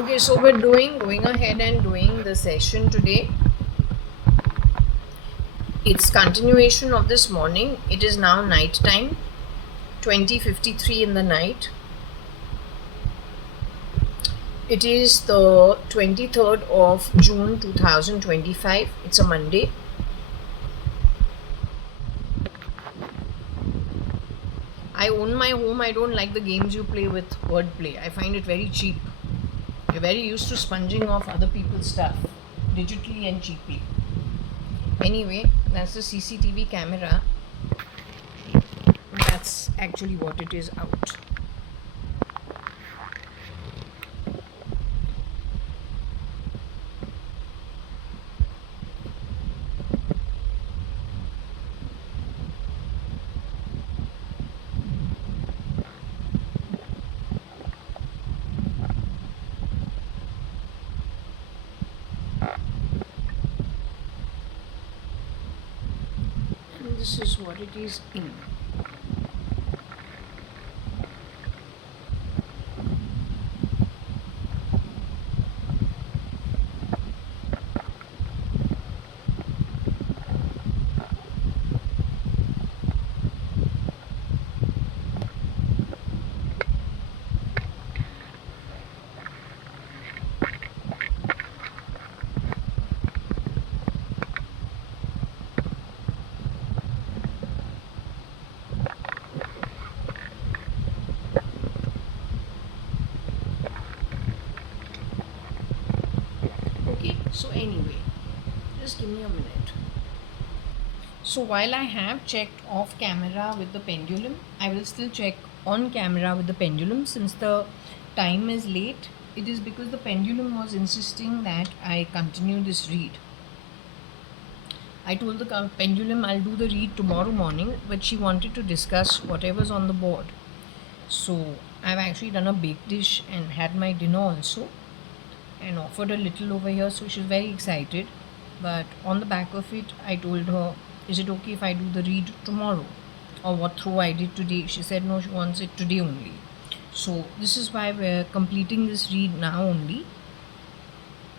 Okay, so we're going ahead and doing the session today. It's continuation of this morning. It is now night time, 20:53 in the night. It is the 23rd of June 2025. It's a Monday. I own my home. I don't like the games you play with wordplay. I find it very cheap. You're very used to sponging off other people's stuff digitally and cheaply. Anyway, that's the CCTV camera. That's actually what it is out. And this is what it is in. Okay, so anyway, just give me a minute. So while I have checked off camera with the pendulum, I will still check on camera with the pendulum since the time is late. It is because the pendulum was insisting that I continue this read. I told the pendulum I'll do the read tomorrow morning, but she wanted to discuss whatever's on the board. So I've actually done a baked dish and had my dinner also, and offered a little over here, so she's very excited. But on the back of it, I told her, is it okay if I do the read tomorrow? Or what throw I did today? She said no, she wants it today only. So this is why we're completing this read now only.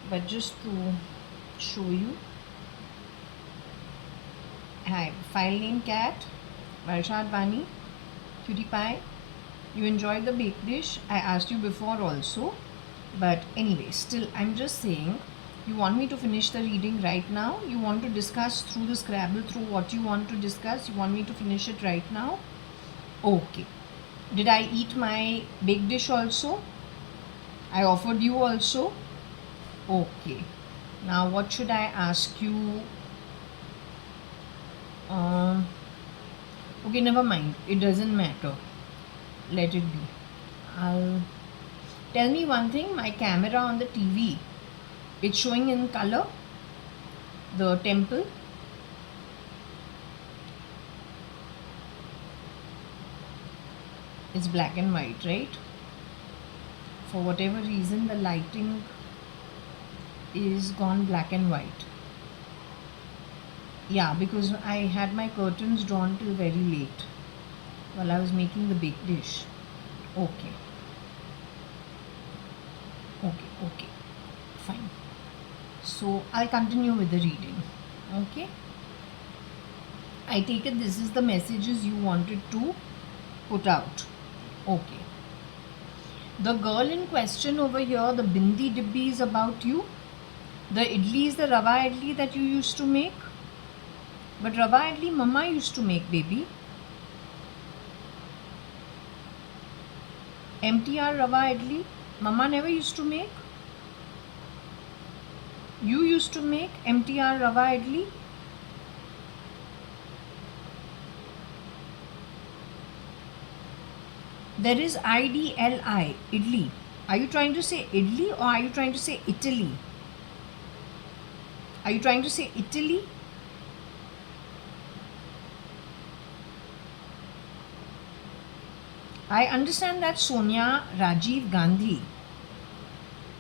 But just to show you, hi, file name cat, JAYA.ADVANI, cutie pie. You enjoyed the baked dish. I asked you before also. But anyway, still, I'm just saying, you want me to finish the reading right now? You want to discuss through the Scrabble through what you want to discuss? You want me to finish it right now? Okay. Did I eat my baked dish also? I offered you also? Okay. Now, what should I ask you? Okay, never mind. It doesn't matter. Let it be. Tell me one thing, my camera on the TV, it's showing in color, the temple. It's black and white, right? For whatever reason, the lighting is gone black and white. Yeah, because I had my curtains drawn till very late while I was making the baked dish. Okay. Okay, fine. So I'll continue with the reading. Okay. I take it this is the messages you wanted to put out. Okay. The girl in question over here, the bindi dibbi, is about you. The idli is the rava idli that you used to make. But rava idli mama used to make, baby. MTR rava idli mama never used to make. You used to make MTR rava idli. There is IDLI, idli. Are you trying to say idli or are you trying to say Italy? Are you trying to say Italy? I understand that Sonia Rajiv Gandhi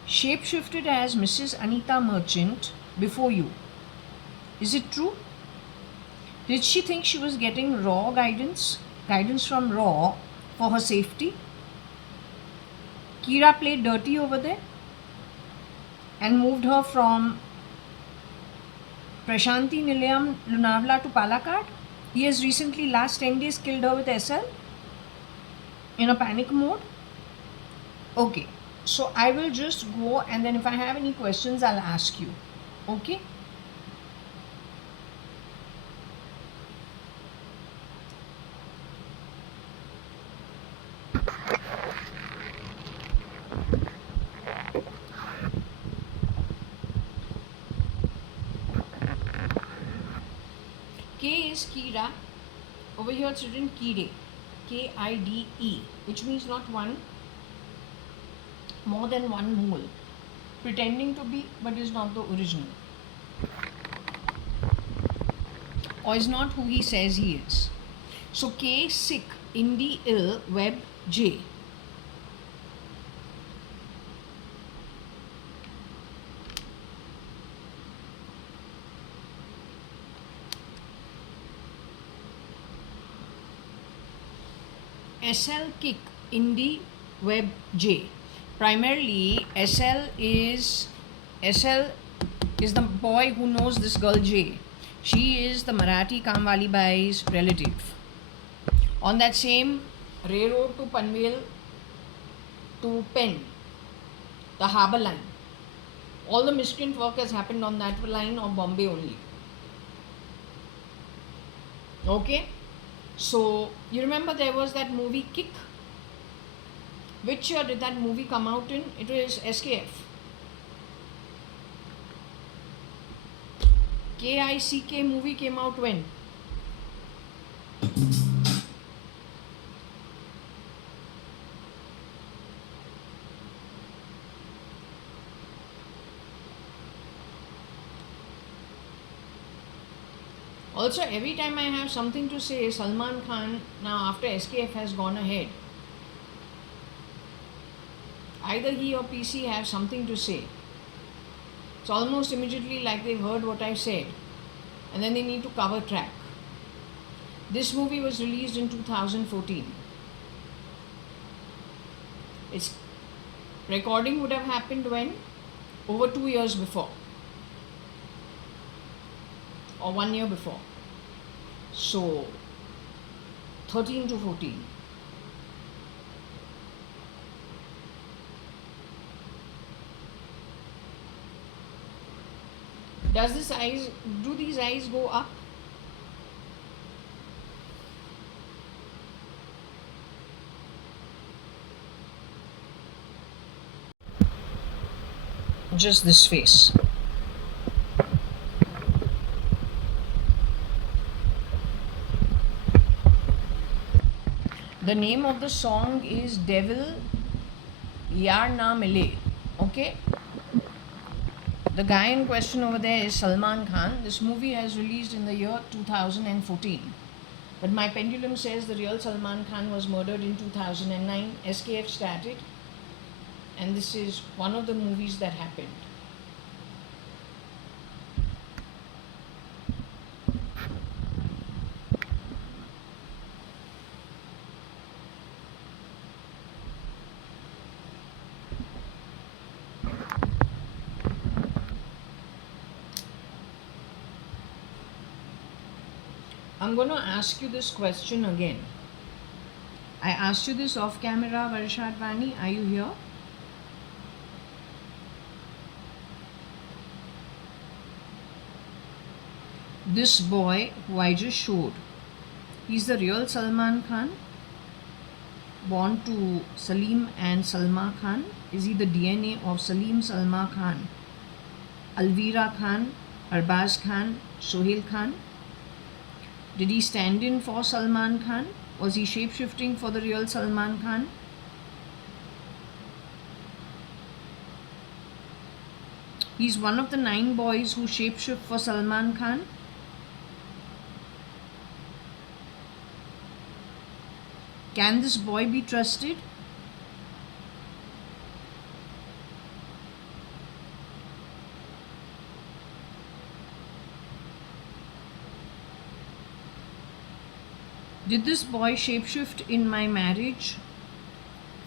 shapeshifted as Mrs. Anita Merchant before you. Is it true? Did she think she was getting raw guidance from raw for her safety? Kira played dirty over there. and moved her from Prashanti Nilayam, Lunavla to Palakkad. He has recently, last 10 days, killed her with SL in a panic mode. Okay, so I will just go, and then if I have any questions, I'll ask you. Okay. K is Kira. Over here it's written Kide. Kide, which means not one, more than one mole. Pretending to be, but is not the original. Or is not who he says he is. So K, sick, Indi, ill, web, J. SL, kick, Indi, web, J. Primarily SL is the boy who knows this girl J. She is the Marathi Kamwali Bai's relative. On that same railroad to Panvel to Penn, the harbour line, all the miscreant work has happened on that line of Bombay only. Okay, so you remember there was that movie Kick. Which year did that movie come out in? It was SKF. KICK movie came out when? Also, every time I have something to say, Salman Khan, now after SKF has gone ahead, either he or PC have something to say. It's almost immediately like they've heard what I said, and then they need to cover track. This movie was released in 2014. Its recording would have happened when? Over 2 years before, or 1 year before. So 13 to 14. Do these eyes go up? Just this face. The name of the song is Devil Yaar Na Mile. Okay. The guy in question over there is Salman Khan. This movie has released in the year 2014. But my pendulum says the real Salman Khan was murdered in 2009. SKF started. And this is one of the movies that happened. I'm going to ask you this question again. I asked you this off camera, JAYA.ADVANI. Are you here? This boy who I just showed, he's the real Salman Khan, born to Salim and Salma Khan. Is he the DNA of Salim, Salma Khan, Alvira Khan, Arbaz Khan, Sohail Khan? Did he stand in for Salman Khan? Was he shape-shifting for the real Salman Khan? He's one of the 9 boys who shape-shift for Salman Khan. Can this boy be trusted? Did this boy shapeshift in my marriage?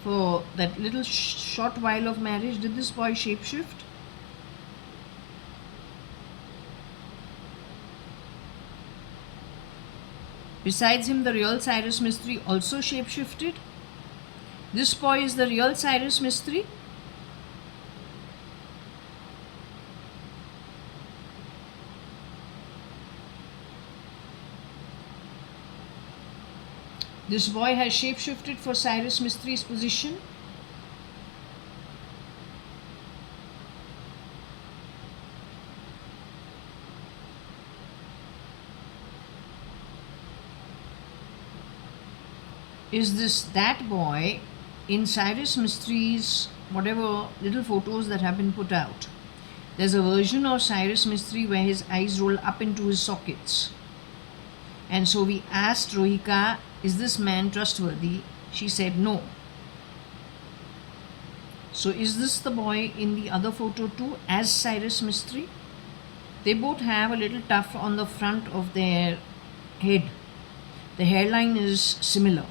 For that little short while of marriage, did this boy shapeshift? Besides him, the real Cyrus Mistry also shapeshifted. This boy is the real Cyrus Mistry. This boy has shapeshifted for Cyrus Mistry's position. Is this that boy in Cyrus Mistry's whatever little photos that have been put out? There's a version of Cyrus Mistry where his eyes roll up into his sockets. And so we asked Rohika, is this man trustworthy? She said no. So is this the boy in the other photo too as Cyrus Mistry? They both have a little tuft on the front of their head. The hairline is similar.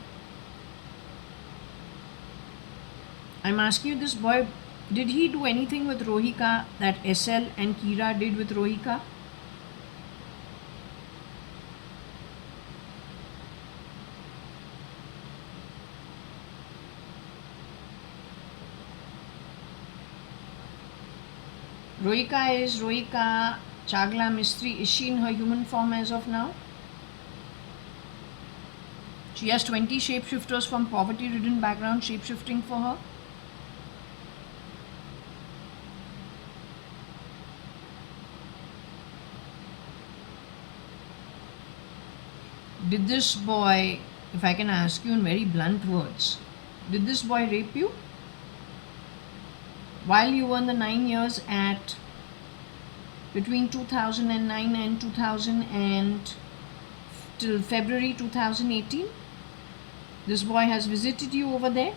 I'm asking you, this boy, did he do anything with Rohika that SL and Kira did with Rohika? Rohika is Rohika Chagla Mistry. Is she in her human form as of now? She has 20 shapeshifters from poverty-ridden background shapeshifting for her. Did this boy, if I can ask you in very blunt words, did this boy rape you? While you were in the 9 years at between 2009 and 2000 and till February 2018, this boy has visited you over there?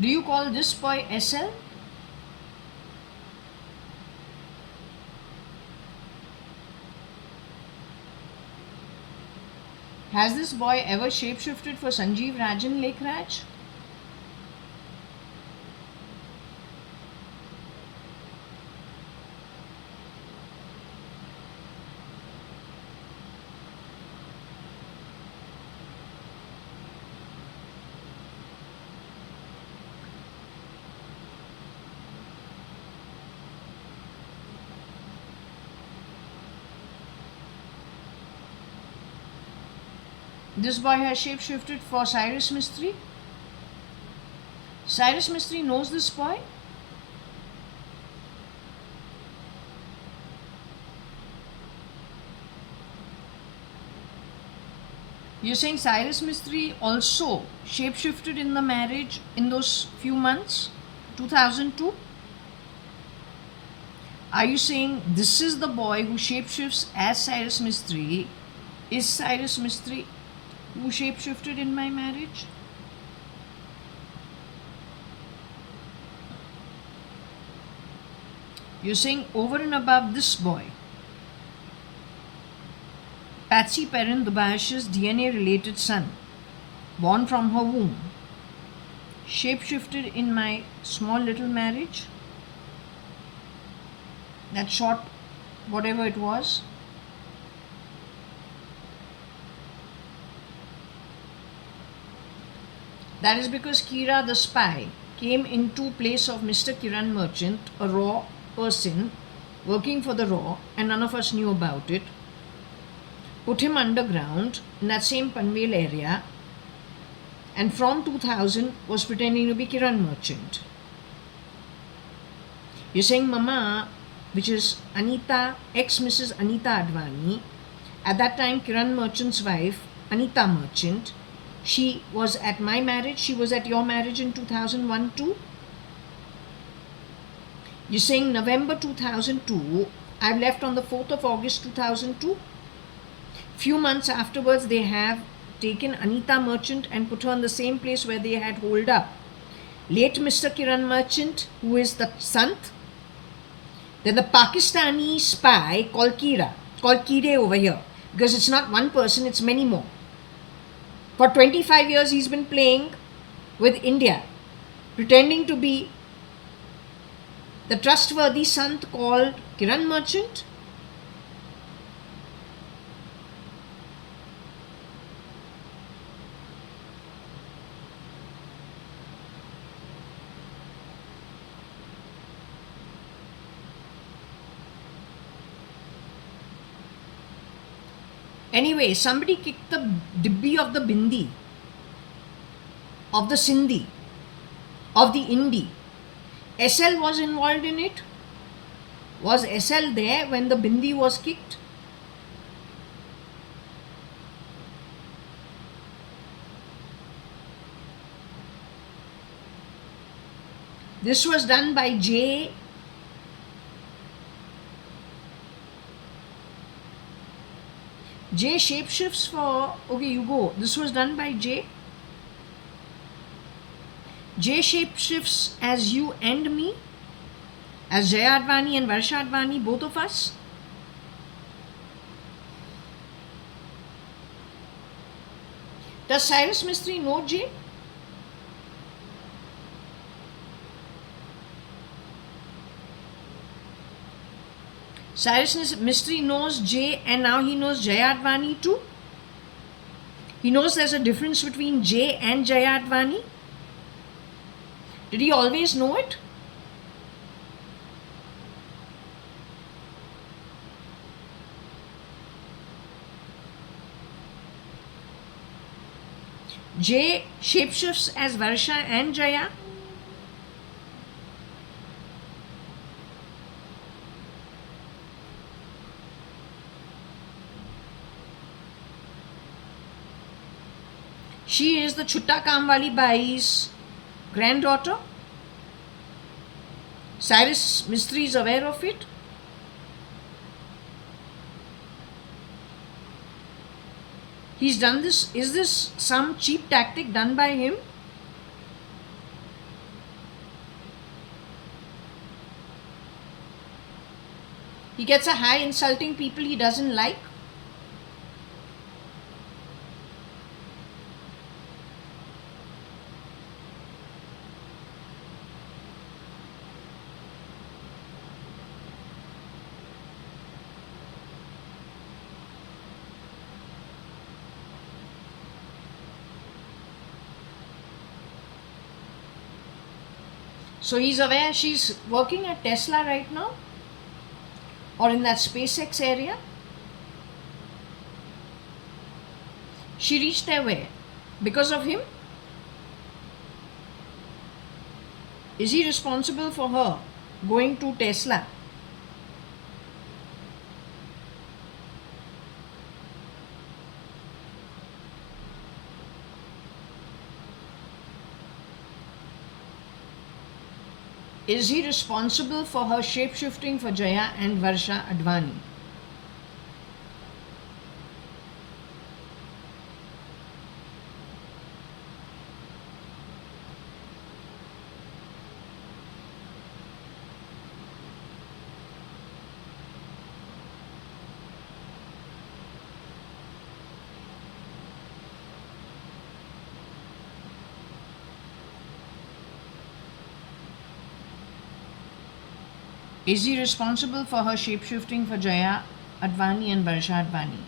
Do you call this boy SL? Has this boy ever shapeshifted for Sanjeev Rajan Lekhraj? This boy has shapeshifted for Cyrus Mistry. Cyrus Mistry knows this boy. You're saying Cyrus Mistry also shapeshifted in the marriage in those few months, 2002? Are you saying this is the boy who shapeshifts as Cyrus Mistry? Is Cyrus Mistry who shapeshifted in my marriage? You're saying over and above this boy, Patsy Perrin Dubash's DNA related son, born from her womb, shapeshifted in my small little marriage, that short whatever it was. That is because Kira the spy came into place of Mr. Kiran Merchant, a raw person working for the raw, and none of us knew about it. Put him underground in that same Panvel area, and from 2000 was pretending to be Kiran Merchant. You're saying Mama, which is Anita, ex-Mrs. Anita Advani, at that time Kiran Merchant's wife, Anita Merchant, she was at my marriage, she was at your marriage in 2001 too. You're saying November 2002, I've left on the 4th of August 2002. Few months afterwards, they have taken Anita Merchant and put her in the same place where they had holed up late Mr. Kiran Merchant, who is the Sant. Then the Pakistani spy called Kire over here, because it's not one person, it's many more. For 25 years, he's been playing with India, pretending to be The trustworthy sant called Kiran Merchant? Anyway, somebody kicked the dibbi of the bindi, of the Sindhi, of the Indi. SL was involved in it. Was SL there when the bindi was kicked? This was done by J. J shapeshifts for, okay, you go. This was done by J. J shapeshifts as you and me, as JAYA.ADVANI and Varsha.ADVANI, both of us. Does Cyrus Mistry know J? Cyrus Mistry knows J, and now he knows JAYA.ADVANI too. He knows there's a difference between J and JAYA.ADVANI. Did he always know it? J shapeshifts as Varsha and Jaya. She is the Chutta Kamwali Bai's granddaughter. Cyrus Mistry is aware of it. He's done this. Is this some cheap tactic done by him? He gets a high insulting people he doesn't like. So he's aware she's working at Tesla right now, or in that SpaceX area. She reached there where? Because of him? Is he responsible for her going to Tesla? Is he responsible for her shape-shifting for Jaya and Varsha.ADVANI? Is he responsible for her shape-shifting for JAYA.ADVANI and Varsha.ADVANI?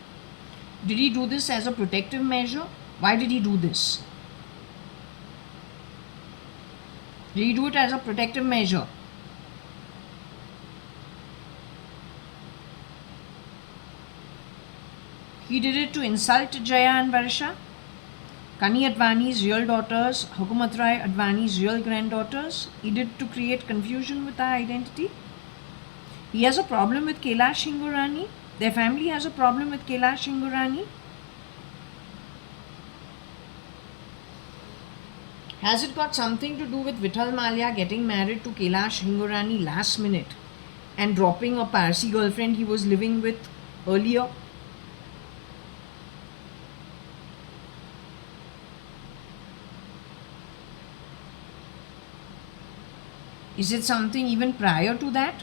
Did he do this as a protective measure? Why did he do this? Did he do it as a protective measure? He did it to insult Jaya and Varsha. Kani Advani's real daughters, Hukumat Rai Advani's real granddaughters. He did to create confusion with our identity. He has a problem with Kailash Hingorani. Their family has a problem with Kailash Hingorani. Has it got something to do with Vithal Malia getting married to Kailash Hingorani last minute and dropping a Parsi girlfriend he was living with earlier? Is it something even prior to that?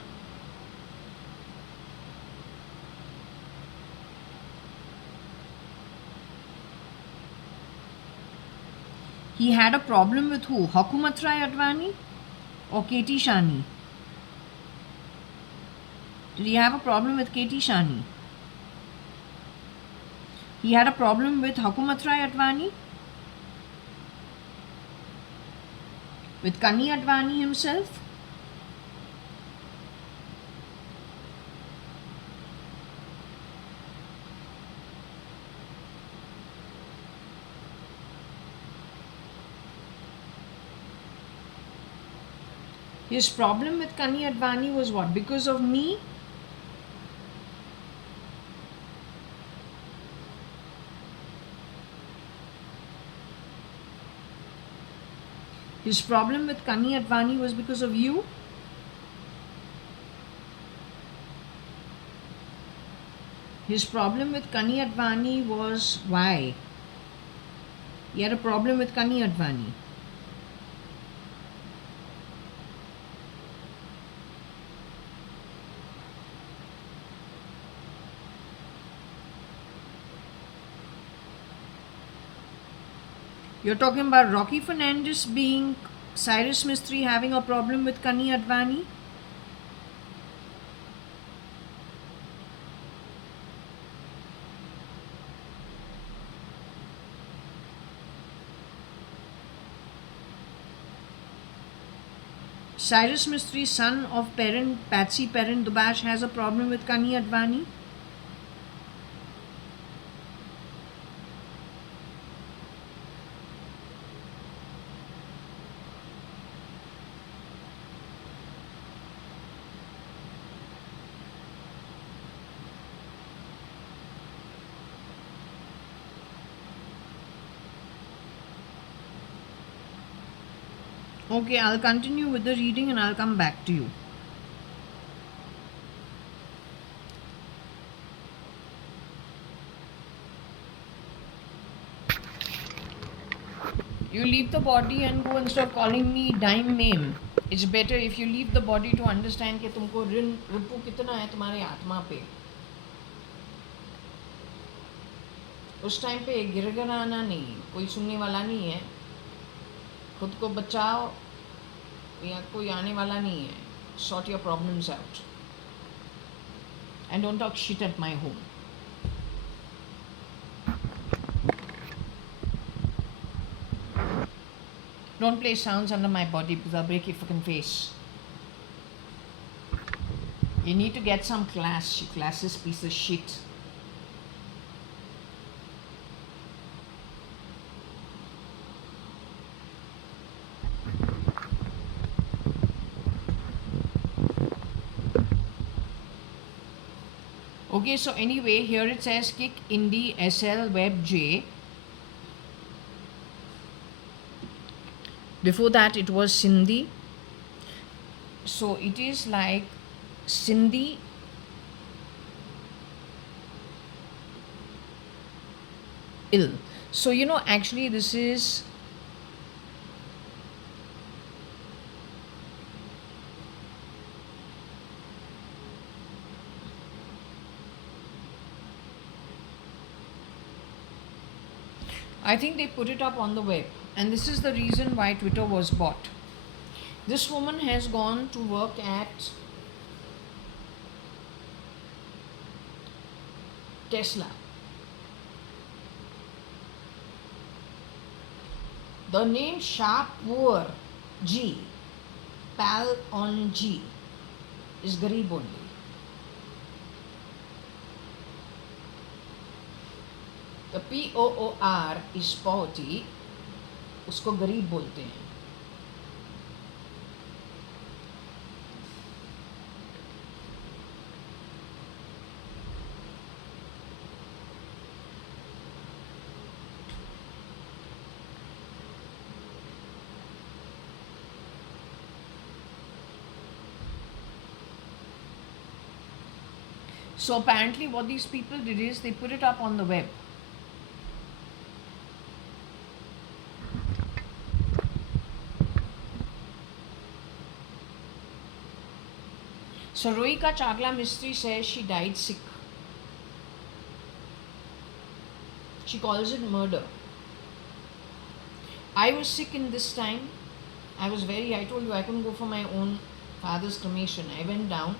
He had a problem with who? Hukumat Rai Advani or Katie Shani? Did he have a problem with Katie Shani? He had a problem with Hukumat Rai Advani? With Kani Advani himself? His problem with Kani Advani was what? Because of me? His problem with Kani Advani was because of you? His problem with Kani Advani was why? He had a problem with Kani Advani. You're talking about Rocky Fernandez being Cyrus Mistry having a problem with Kani Advani? Cyrus Mistry, son of Patsy Perrin Dubash, has a problem with Kani Advani? Okay, I'll continue with the reading and I'll come back to you. You leave the body and go and start calling me dime meme. It's better if you leave the body to understand कि तुमको रिपू कितना है तुम्हारे आत्मा पे. उस time पे गिरगिराना नहीं, कोई सुनने वाला नहीं है. खुद को बचाओ या कोई आने वाला नहीं है. Sort your problems out. And don't talk shit at my home. Don't play sounds under my body because I'll break your fucking face. You need to get some class, you classist piece of shit. Okay, so anyway, here it says kick indie SL web J. Before that it was Sindhi. So it is like Sindhi ill. So actually this is I think they put it up on the web, and this is the reason why Twitter was bought. This woman has gone to work at Tesla. The name Shapur G, Pal on G, is Garib only. The POOR is poverty, उसको गरीब बोलते हैं. So apparently what these people did is they put it up on the web. So Rohika Chagla Mistry says she died sick. She calls it murder. I was sick in this time. I told you I couldn't go for my own father's cremation. I went down.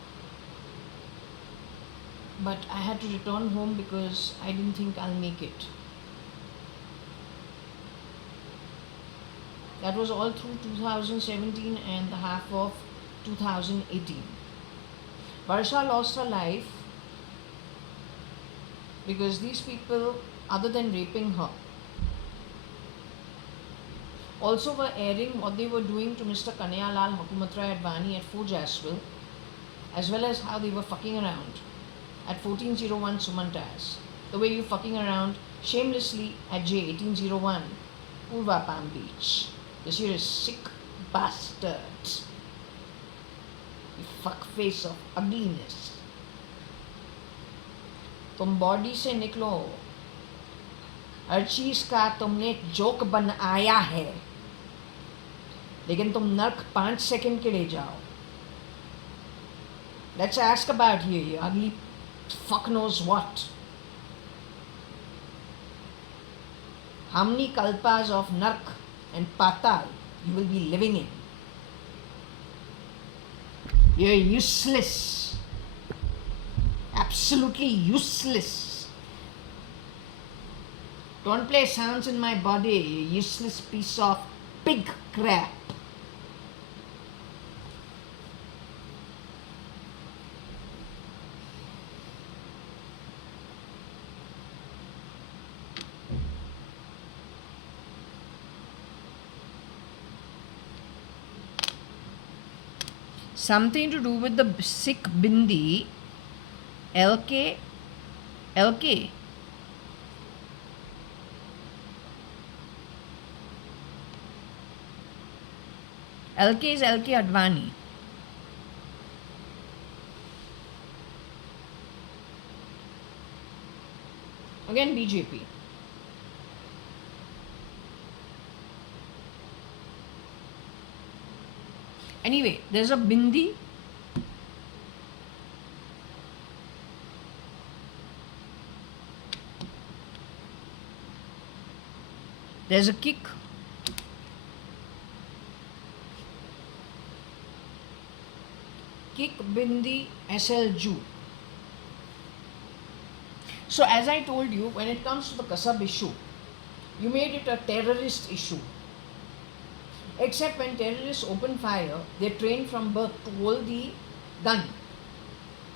but I had to return home because I didn't think I'll make it. That was all through 2017 and the half of 2018. Varsha lost her life because these people, other than raping her, also were airing what they were doing to Mr. Kanayalal JAYA.ADVANI at Fort Jaswell, as well as how they were fucking around at 1401 Sumantas, the way you fucking around shamelessly at J1801 Purva Palm Beach. Because you're a sick bastard. You fuckface of ugliness. तुम body से निकलो, हर चीज का तुमने joke बनाया है, लेकिन तुम नर्क 5 सेकंड के लिए जाओ. Let's ask about you ugly fuck knows what. How many kalpas of nark and patal you will be living in? You're useless. Absolutely useless. Don't play sounds in my body, you useless piece of pig crap. Something to do with the Sikh bindi. LK. LK is JAYA.ADVANI. Again BJP. Anyway, there's a bindi. There's a kick. Kick bindi SL Ju. So as I told you, when it comes to the Kasab issue, you made it a terrorist issue. Except when terrorists open fire, they're trained from birth to hold the gun.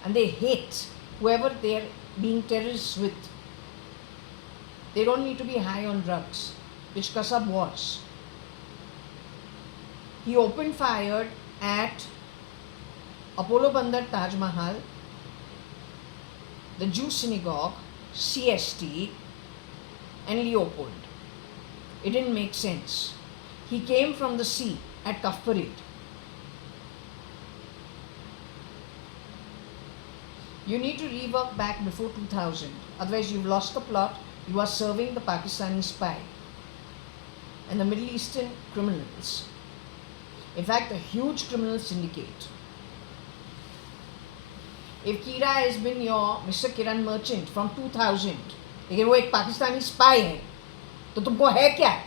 And they hate whoever they're being terrorists with. They don't need to be high on drugs, which Kasab was. He opened fire at Apollo Bandar Taj Mahal, the Jew synagogue, CST, and Leopold. It didn't make sense. He came from the sea at Kaf Parade. You need to rework back before 2000. Otherwise, you've lost the plot. You are serving the Pakistani spy and the Middle Eastern criminals. In fact, a huge criminal syndicate. If Kira has been your Mr. Kiran Merchant from 2000, लेकिन वो एक Pakistani spy है, तो तुमको है क्या?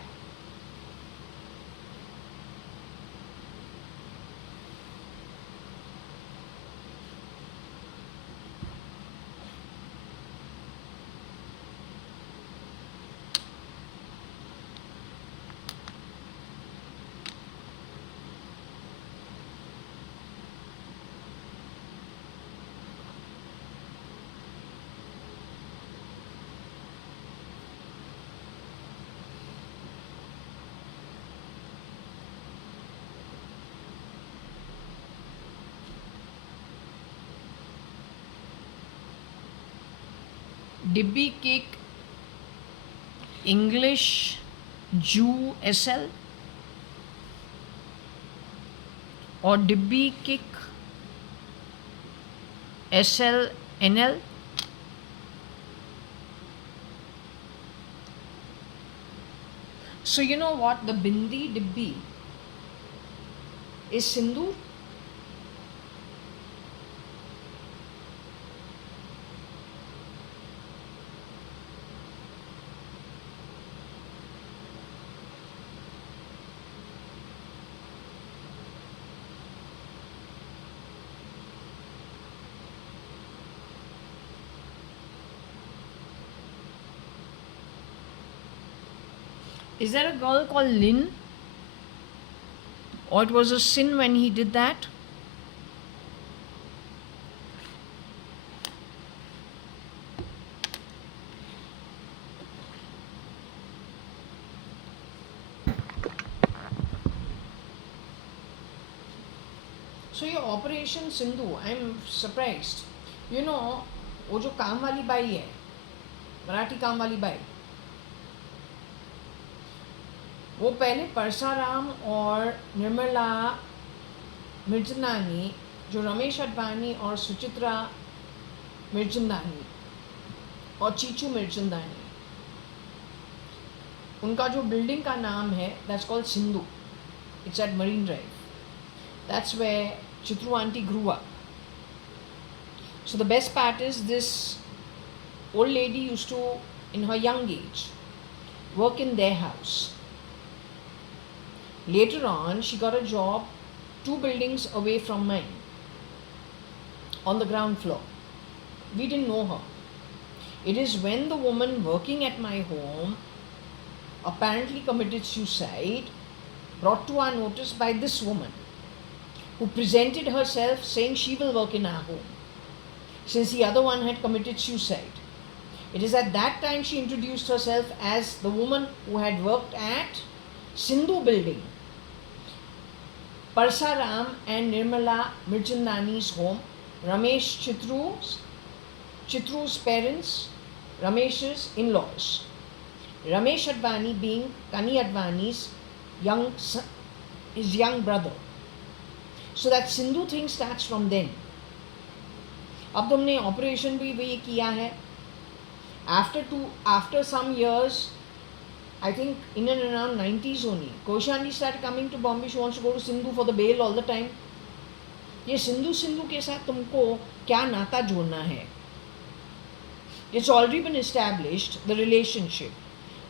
Dibby Kick English Jew SL or Dibby Kick SL NL. So you know what, the Bindi Dibby is Sindoor. Is there a girl called Lynn? Or it was a sin when he did that? So your Operation Sindhu, I'm surprised. You know, वो जो काम वाली by है, मराठी काम वाली by, वो पहले परसाराम और निर्मला मिर्चंदानी, जो रमेश अडवाणी और सुचित्रा मिर्चंदानी और चीचू मिर्चंदानी, उनका जो बिल्डिंग का नाम है, that's called Sindhu. It's at Marine Drive. That's where Chitru auntie grew up. So the best part is this old lady used to, in her young age, work in their house. Later on, she got a job 2 buildings away from mine, on the ground floor. We didn't know her. It is when the woman working at my home apparently committed suicide, brought to our notice by this woman, who presented herself saying she will work in our home, since the other one had committed suicide. It is at that time she introduced herself as the woman who had worked at Sindhu building, Parsaram and Nirmala Mirchandani's home, Ramesh Chitru's parents, Ramesh's in-laws. Ramesh Advani being Kani Advani's young brother. So that Sindhu thing starts from then. अब तुमने operation भी ये किया है. After some years, I think in and around 90s only, Koshani started coming to Bombay. She wants to go to Sindhu for the bail all the time. ये सिंधु के साथ तुमको क्या नाता जोड़ना है? It's already been established, the relationship.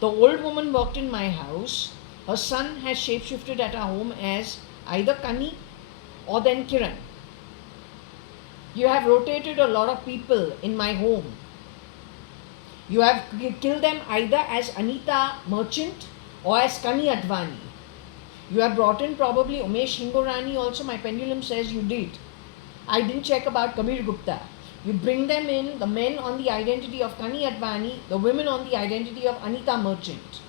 The old woman worked in my house. Her son has shapeshifted at our home as either Kani or then Kiran. You have rotated a lot of people in my home. You have killed them either as Anita Merchant or as Kani Advani. You have brought in probably Umesh Hingorani also. My pendulum says you did. I didn't check about Kabir Gupta. You bring them in, the men on the identity of Kani Advani, the women on the identity of Anita Merchant.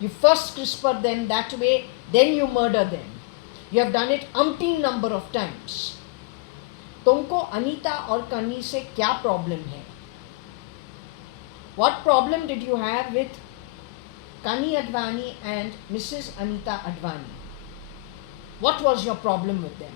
You first crisper them that way, then you murder them. You have done it umpteen number of times. तुमको अनीता और कनी से क्या problem है? What problem did you have with Kani Advani and Mrs. Anita Advani? What was your problem with them?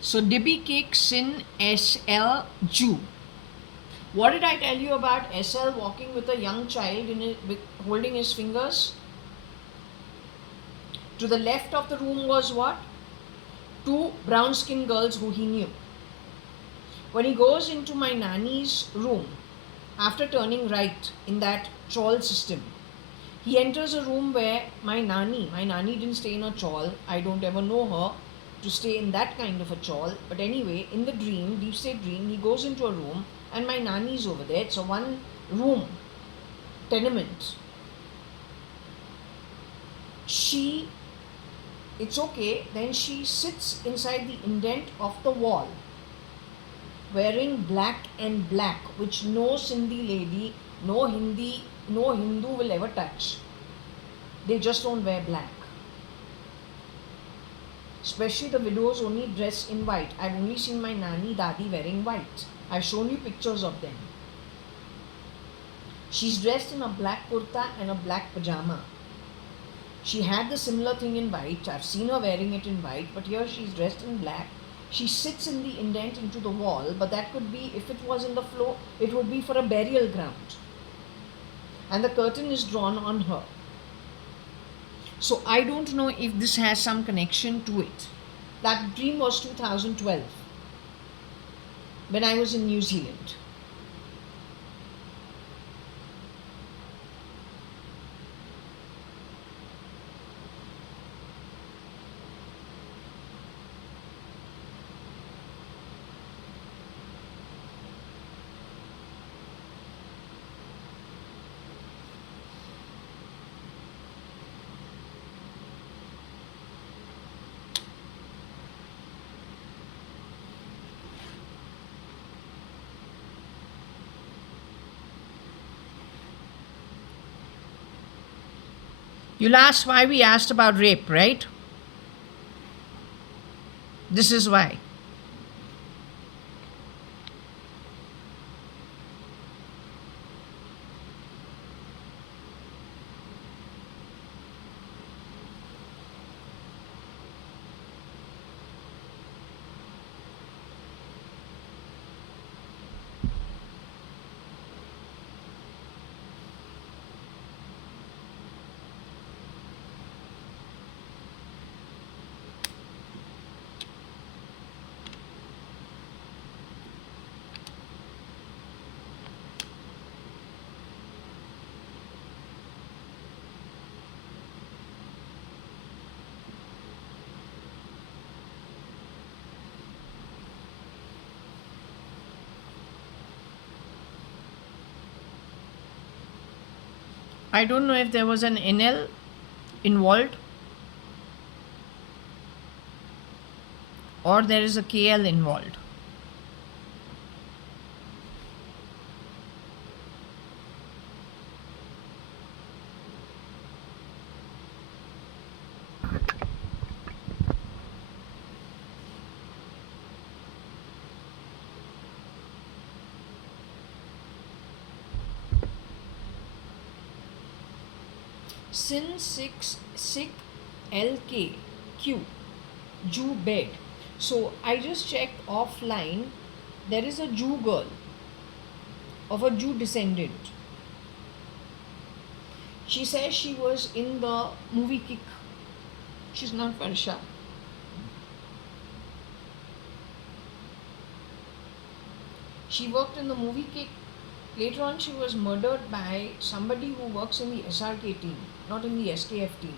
So Dibby kicks in SL Jew. What did I tell you about SL walking with a young child holding his fingers? To the left of the room was what? 2 brown-skinned girls who he knew. When he goes into my nanny's room, after turning right in that chawl system, he enters a room where my nanny didn't stay in a chawl. I don't ever know her to stay in that kind of a chawl. But anyway, in the dream, deep state dream, he goes into a room and my nanny is over there. It's a 1 room tenement. It's okay, then she sits inside the indent of the wall, wearing black and black, which no Sindhi lady, no Hindu will ever touch. They just don't wear black. Especially the widows only dress in white. I've only seen my nanny dadi wearing white. I've shown you pictures of them. She's dressed in a black kurta and a black pajama. She had the similar thing in white. I've seen her wearing it in white, but here she's dressed in black. She sits in the indent into the wall, but that could be, if it was in the floor, it would be for a burial ground. And the curtain is drawn on her. So I don't know if this has some connection to it. That dream was 2012. when I was in New Zealand. You'll ask why we asked about rape, right? This is why. I don't know if there was an NL involved or there is a KL involved. Sin 6 sick LK Q Jew bed. So I just checked offline. There is a Jew girl of a Jew descendant. She says she was in the movie Kick. She's not Varsha. She worked in the movie Kick. Later on, she was murdered by somebody who works in the SRK team, not in the SKF team.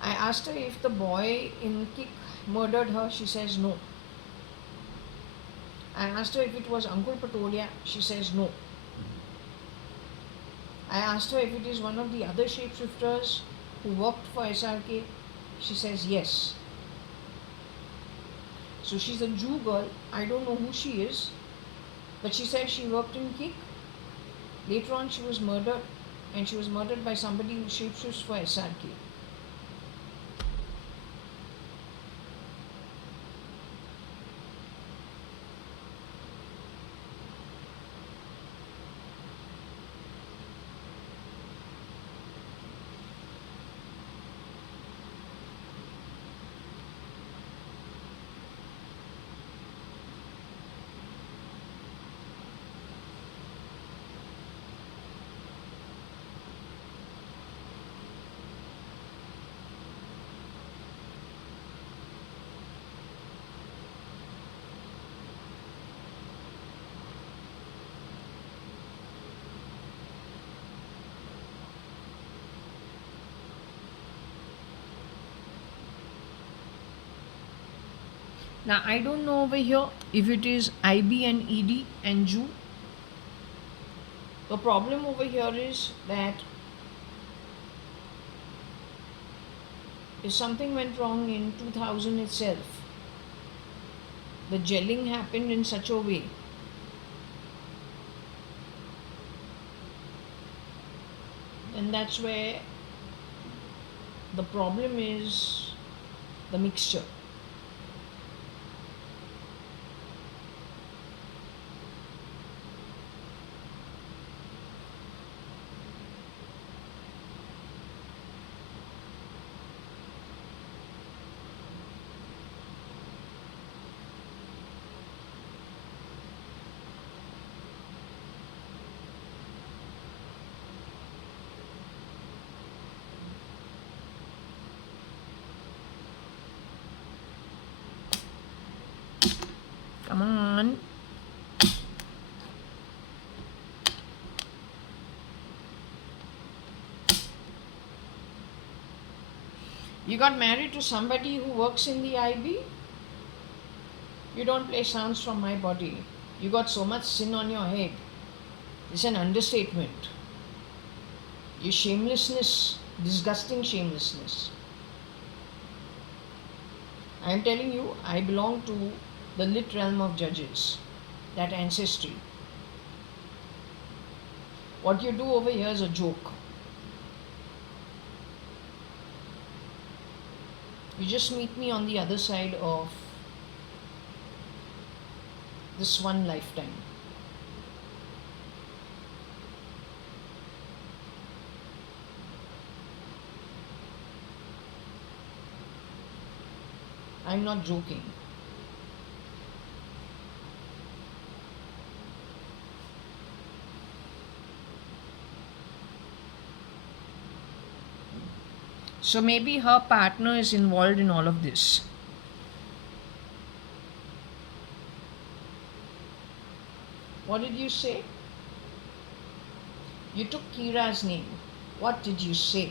I asked her if the boy in Kick murdered her. She says no. I asked her if it was Uncle Patodia. She says no. I asked her if it is one of the other shapeshifters who worked for SRK. She says yes. So she's a Jew girl. I don't know who she is. But she says she worked in Kick. Later on she was murdered. And she was murdered by somebody who shapeshifts for SRK. Now I don't know over here if it is IB and ED and Jew. The problem over here is that if something went wrong in 2000 itself, the gelling happened in such a way and that's where the problem is the mixture. You got married to somebody who works in the IB? You don't play sounds from my body. You got so much sin on your head. It's an understatement. Your shamelessness, disgusting shamelessness. I am telling you, I belong to the lit realm of judges, that ancestry. What you do over here is a joke. You just meet me on the other side of this one lifetime. I'm not joking. So maybe her partner is involved in all of this. What did you say? You took Kira's name. What did you say?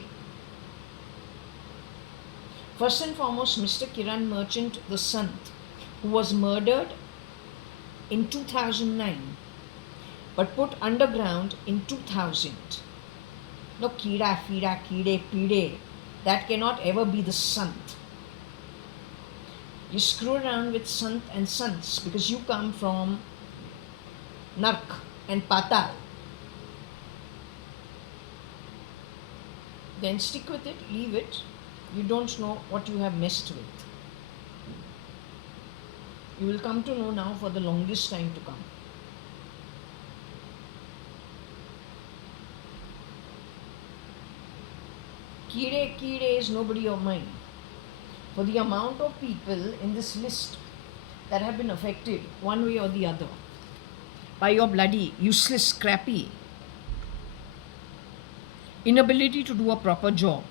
First and foremost, Mr. Kiran Merchant, the Sant, who was murdered in 2009 but put underground in 2000. No Kira, Fira, Kide, Pide. That cannot ever be the Sant. You screw around with Sant and Sants because you come from Nark and Patal. Then stick with it, leave it. You don't know what you have messed with. You will come to know now for the longest time to come. Kide is nobody of mine. For the amount of people in this list that have been affected one way or the other by your bloody, useless, scrappy inability to do a proper job.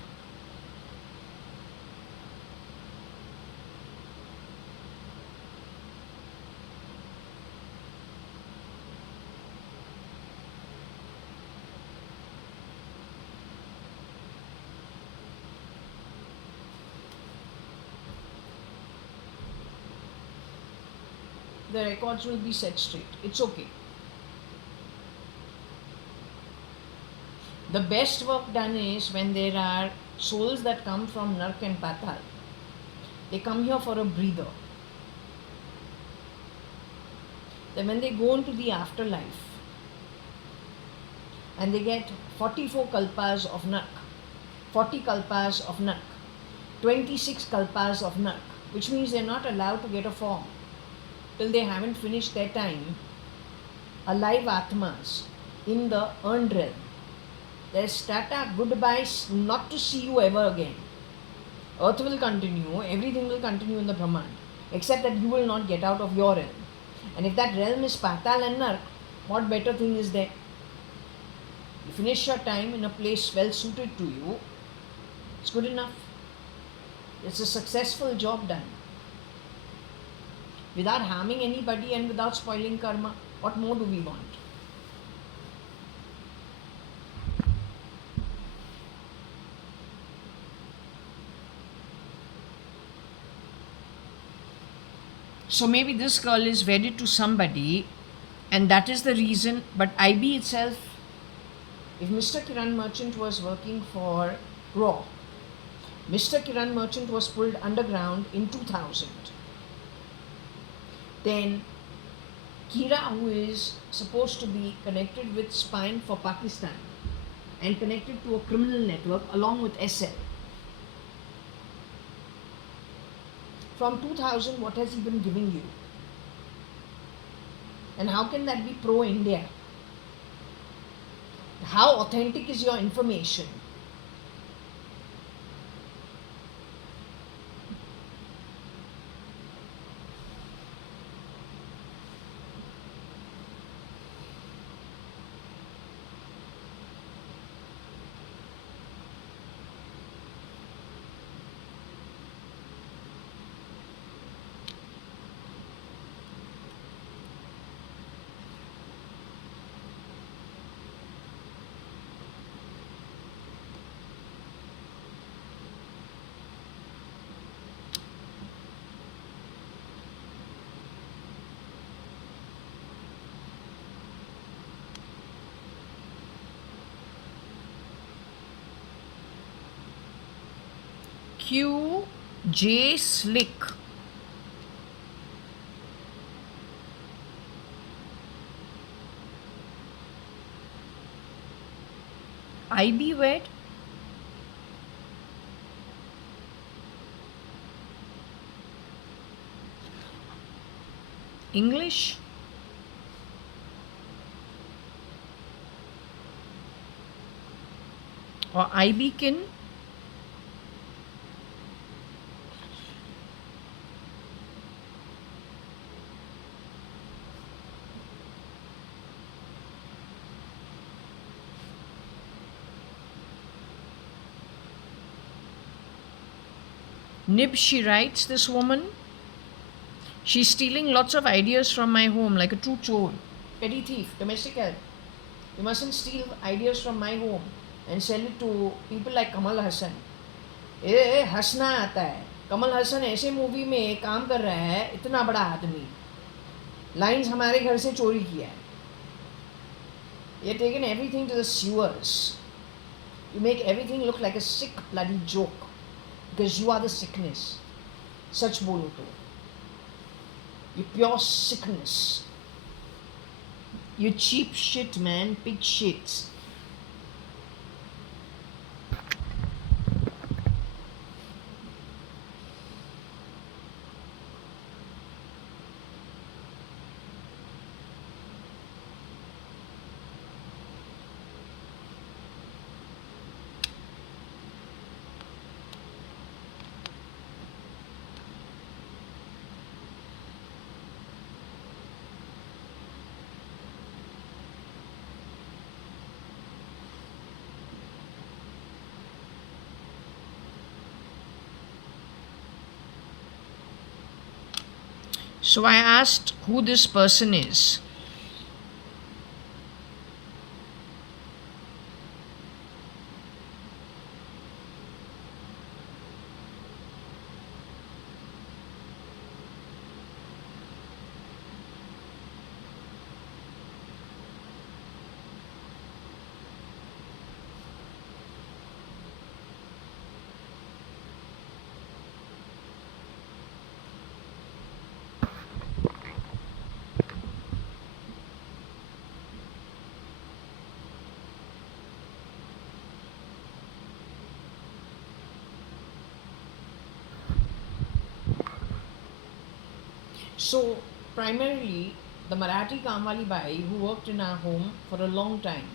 The records will be set straight. It's okay. The best work done is when there are souls that come from Nark and Patal. They come here for a breather. Then when they go into the afterlife and they get 44 kalpas of Nark, 40 kalpas of Nark, 26 kalpas of Nark, which means they're not allowed to get a form till they haven't finished their time alive Atmas in the earned realm. There's Tata, goodbyes, not to see you ever again. Earth will continue, everything will continue in the Brahman, except that you will not get out of your realm. And if that realm is Patal and Nark, what better thing is there? You finish your time in a place well suited to you, it's good enough. It's a successful job done. Without harming anybody and without spoiling karma, what more do we want? So maybe this girl is wedded to somebody and that is the reason. But IB itself, if Mr. Kiran Merchant was working for Raw, Mr. Kiran Merchant was pulled underground in 2000. Then Kira, who is supposed to be connected with Spine for Pakistan and connected to a criminal network along with SL. From 2000, what has he been giving you? And how can that be pro-India? How authentic is your information? Q J Slick. IB wet. English. Or IB kin. Nib, she writes, this woman. She's stealing lots of ideas from my home like a true chore. Petty thief, domestic help. You mustn't steal ideas from my home and sell it to people like Kamal Hassan. ए हंसना आता है. कमल हसन ऐसे movie में काम कर रहा है, इतना बड़ा आदमी, लाइंस हमारे घर से चोरी किया है. You taken everything to the sewers. You make everything look like a sick bloody joke because you are the sickness. सच बोलो तो you pure sickness. You cheap shit, man. Pig shit. So I asked who this person is. So, primarily, the Marathi Kamwali Bai who worked in our home for a long time,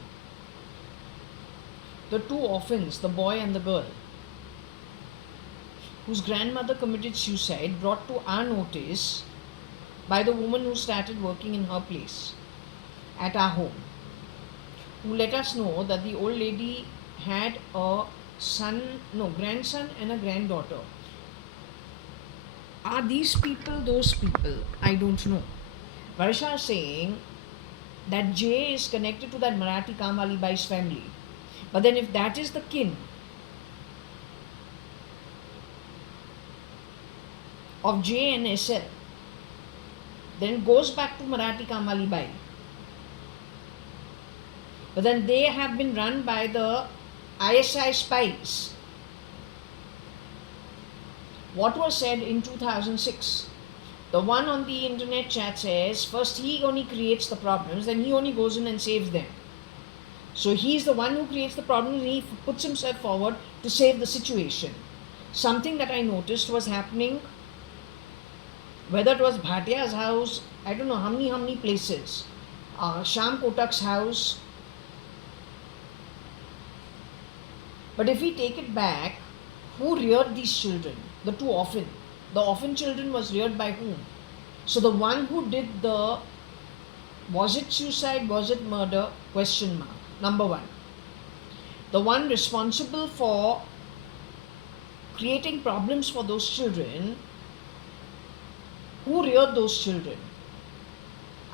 the two orphans, the boy and the girl, whose grandmother committed suicide, brought to our notice by the woman who started working in her place at our home, who let us know that the old lady had a grandson and a granddaughter. Are these people those people? I don't know. Varsha is saying that Jay is connected to that Marathi Kamwali Bai's family. But then if that is the kin of J and SL, then it goes back to Marathi Kamwali Bai. But then they have been run by the ISI spies. What was said in 2006? The one on the internet chat says, first he only creates the problems, then he only goes in and saves them. So he's the one who creates the problems and he puts himself forward to save the situation. Something that I noticed was happening, whether it was Bhatia's house, I don't know how many places, Sham Kotak's house. But if we take it back, who reared these children? The two orphan. The orphan children was reared by whom? So the one who did was it suicide, was it murder? Question mark. Number one. The one responsible for creating problems for those children, who reared those children?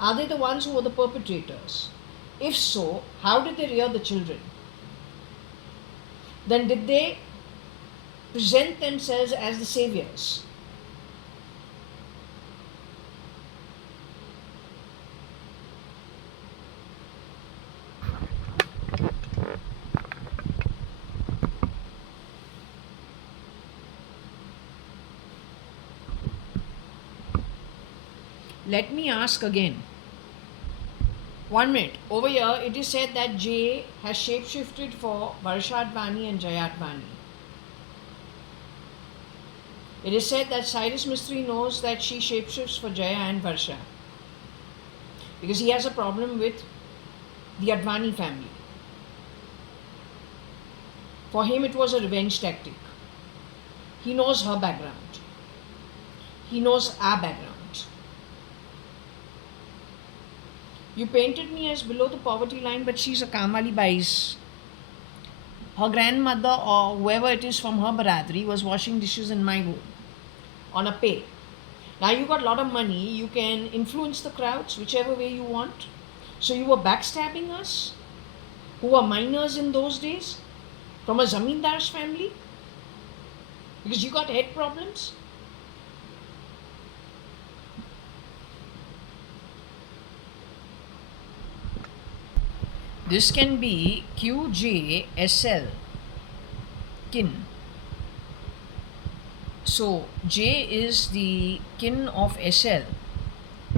Are they the ones who were the perpetrators? If so, how did they rear the children? Then did they present themselves as the saviors? let me ask again. 1 minute. Over here, it is said that Jay has shapeshifted for JAYA.ADVANI and JAYA.ADVANI. It is said that Cyrus Mistry knows that she shapeshifts for Jaya and Varsha because he has a problem with the Advani family. For him, it was a revenge tactic. He knows her background. He knows our background. You painted me as below the poverty line, but she's a Kamali Bais. Her grandmother or whoever it is from her Baradri was washing dishes in my home on a pay. Now you got a lot of money, you can influence the crowds whichever way you want. So you were backstabbing us, who were minors in those days, from a Zamindar's family, because you got head problems. This can be QJSL, kin. So J is the kin of SL,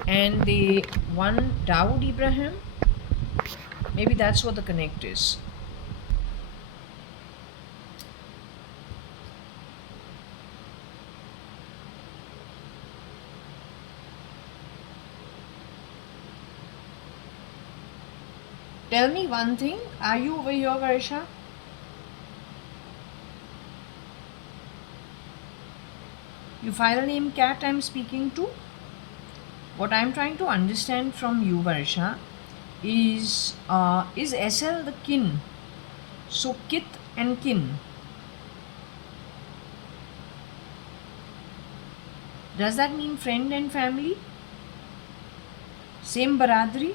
and the one Dawood Ibrahim, maybe that's what the connect is. Tell me one thing, are you over here, Varsha? You file name cat I'm speaking to? What I'm trying to understand from you, Varsha, is SL the kin? So kith and kin. Does that mean friend and family? Same Baradri?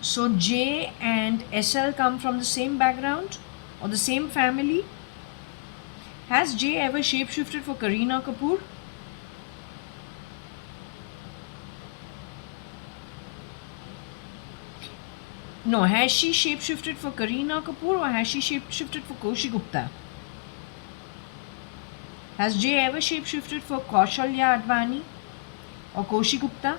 So J and SL come from the same background or the same family? Has J ever shapeshifted for Kareena Kapoor? No, has she shapeshifted for Kareena Kapoor or has she shapeshifted for Koshi Gupta? Has J ever shapeshifted for Kaushalya Advani or Koshi Gupta?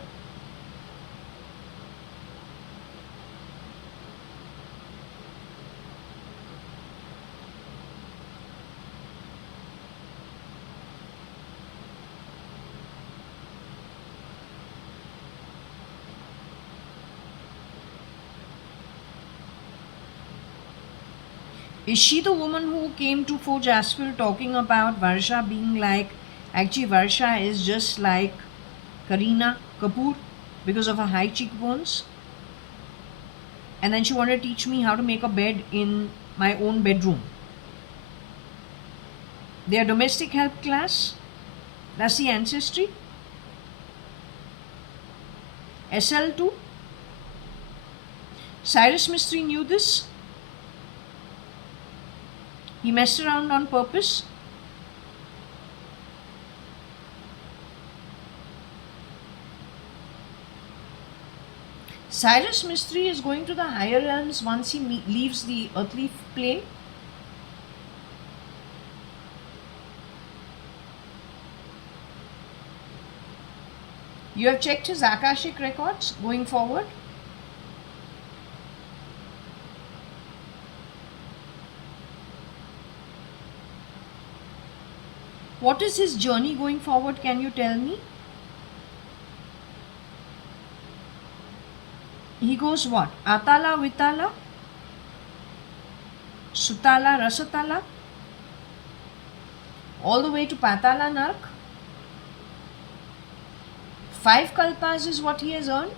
Is she the woman who came to Forge Asphalt talking about Varsha being like, actually Varsha is just like Kareena Kapoor because of her high cheekbones? And then she wanted to teach me how to make a bed in my own bedroom. They are domestic help class. That's the ancestry. SL2. Cyrus Mistry knew this. He messed around on purpose. Cyrus Mistry is going to the higher realms once he leaves the earthly plane. You have checked his Akashic records going forward? What is his journey going forward? Can you tell me? He goes what? Atala, Vitala, Sutala, Rasatala, all the way to Patala Nark. 5 kalpas is what he has earned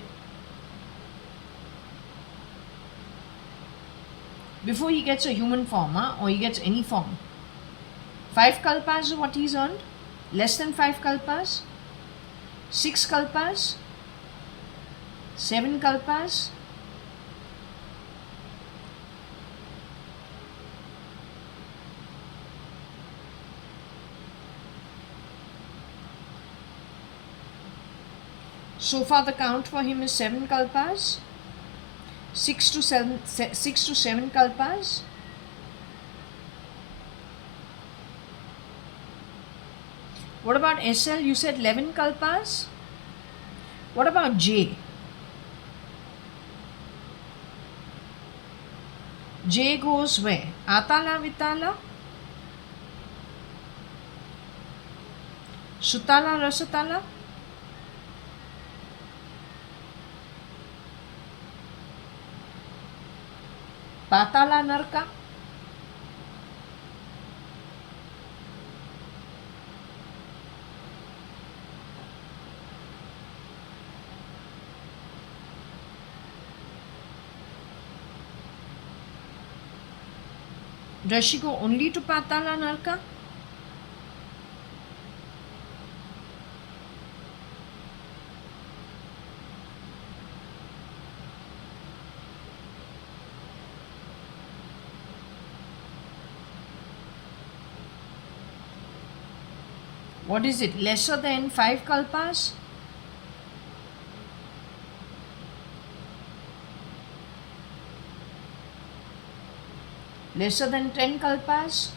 before he gets a human form, or he gets any form. 5 kalpas is what he's earned. Less than 5 kalpas. 6 kalpas. 7 kalpas. So far the count for him is 7 kalpas. 6 to 7 kalpas. What about SL? You said 11 kalpas. What about J? J goes where? Atala Vitala? Sutala Rasatala? Patala Narka? Does she go only to Patala Narka? What is it? Lesser than 5 kalpas? Lesser than 10 kalpas?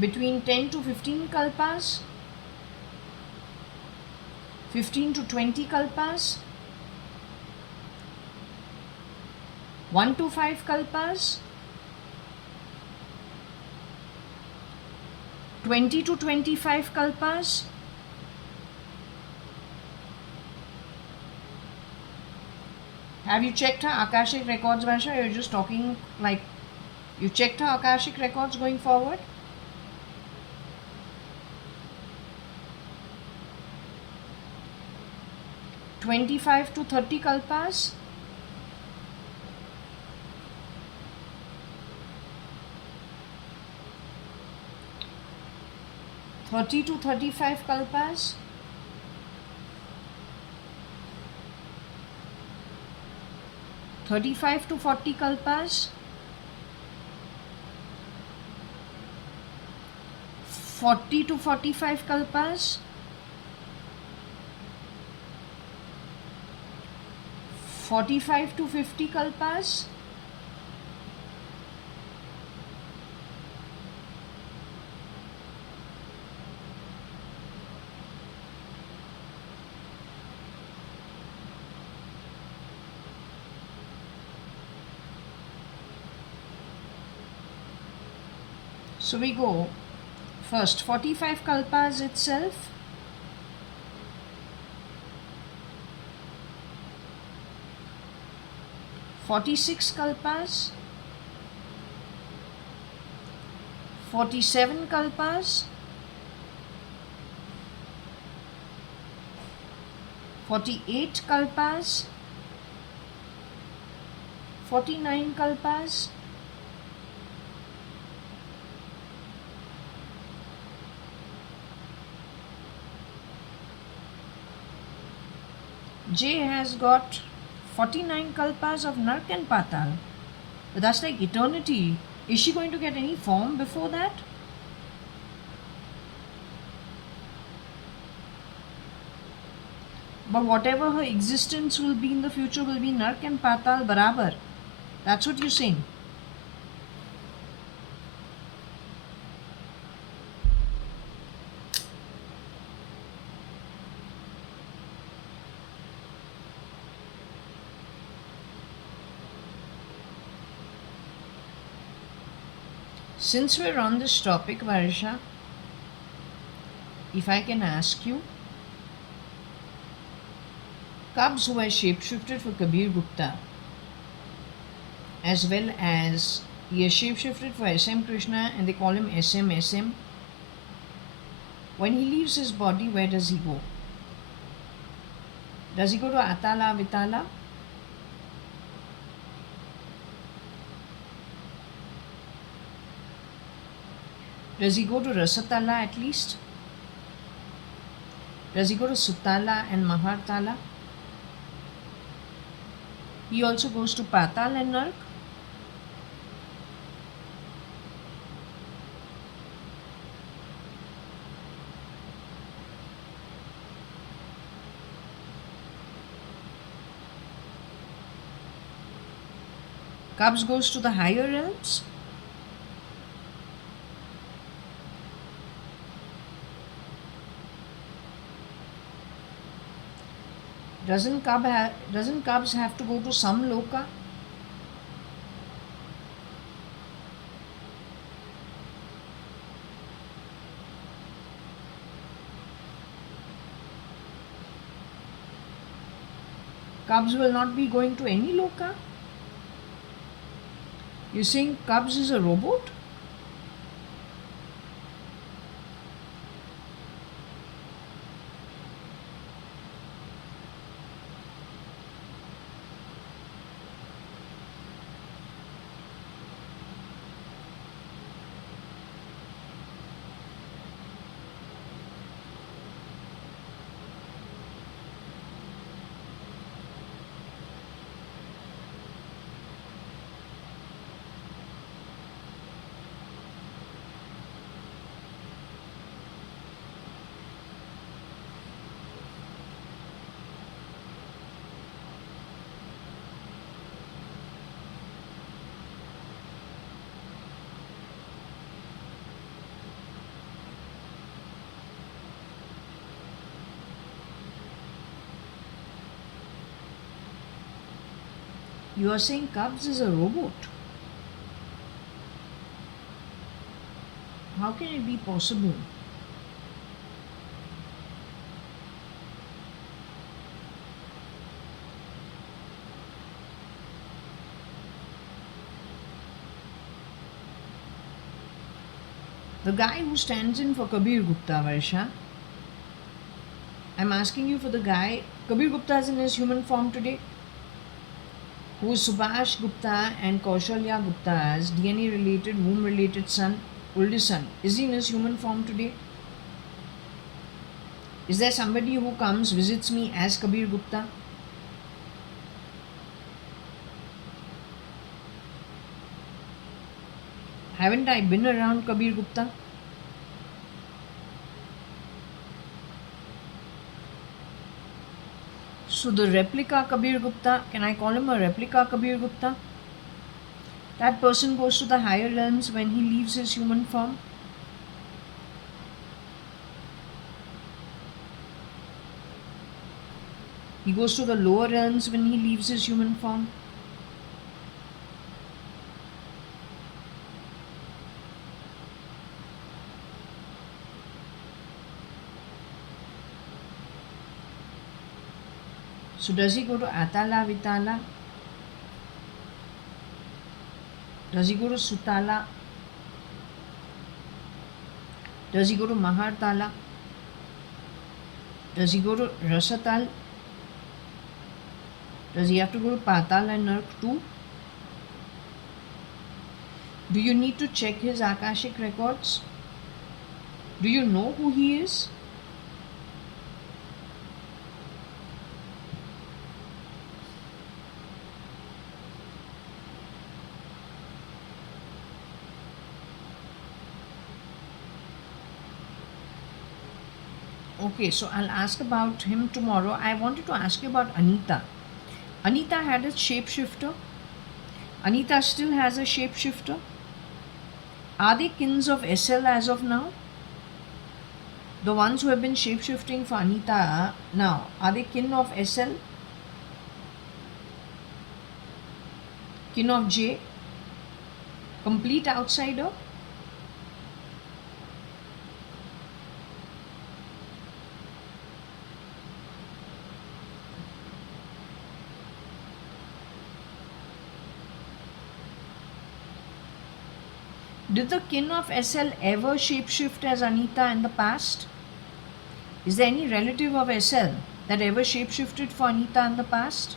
Between 10 to 15 kalpas? 15 to 20 kalpas? 1 to 5 kalpas? 20 to 25 kalpas? Have you checked her Akashic records, Varsha? You're just talking like you checked her Akashic records going forward? $25 to $30 kalpas? $30 to $35 kalpas? $35 to $40 kalpas? 40 to 45 kalpas? 45 to 50 kalpas? So we go first 45 kalpas itself, $46 kalpas, 47 kalpas, 48 kalpas, 49 kalpas, J has got 49 kalpas of Nark and Patal. But that's like eternity. Is she going to get any form before that? But whatever her existence will be in the future will be Nark and Patal barabar. That's what you're saying. Since we're on this topic, Varsha, if I can ask you, Cubs who has shapeshifted for Kabir Gupta, as well as he has shapeshifted for SM Krishna and they call him SM. When he leaves his body, where does he go? Does he go to Atala Vitala? Does he go to Rasatala at least? Does he go to Sutala and Mahartala? He also goes to Patal and Nark? Cubs goes to the higher realms? Doesn't Cubs have to go to some loka? Cubs will not be going to any loka? You're saying Cubs is a robot? You are saying Cubs is a robot? How can it be possible? The guy who stands in for Kabir Gupta, Varsha, I'm asking you for the guy. Kabir Gupta is in his human form today. Who is Subhash Gupta and Kaushalya Gupta's DNA related, womb related son, oldest son. Is he in his human form today? Is there somebody who comes, visits me as Kabir Gupta? Haven't I been around Kabir Gupta? So the replica Kabir Gupta, can I call him a replica Kabir Gupta? That person goes to the higher realms when he leaves his human form. He goes to the lower realms when he leaves his human form. So does he go to Atala, Vitala? Does he go to Sutala? Does he go to Mahartala? Does he go to Rasatal? Does he have to go to Patal and Nark too? Do you need to check his Akashic records? Do you know who he is? Okay, so I'll ask about him tomorrow. I wanted to ask you about Anita. Anita had a shapeshifter. Anita still has a shapeshifter. Are they kins of SL as of now? The ones who have been shapeshifting for Anita now, are they kin of SL? Kin of J? Complete outsider? Did the kin of SL ever shapeshift as Anita in the past? Is there any relative of SL that ever shapeshifted for Anita in the past?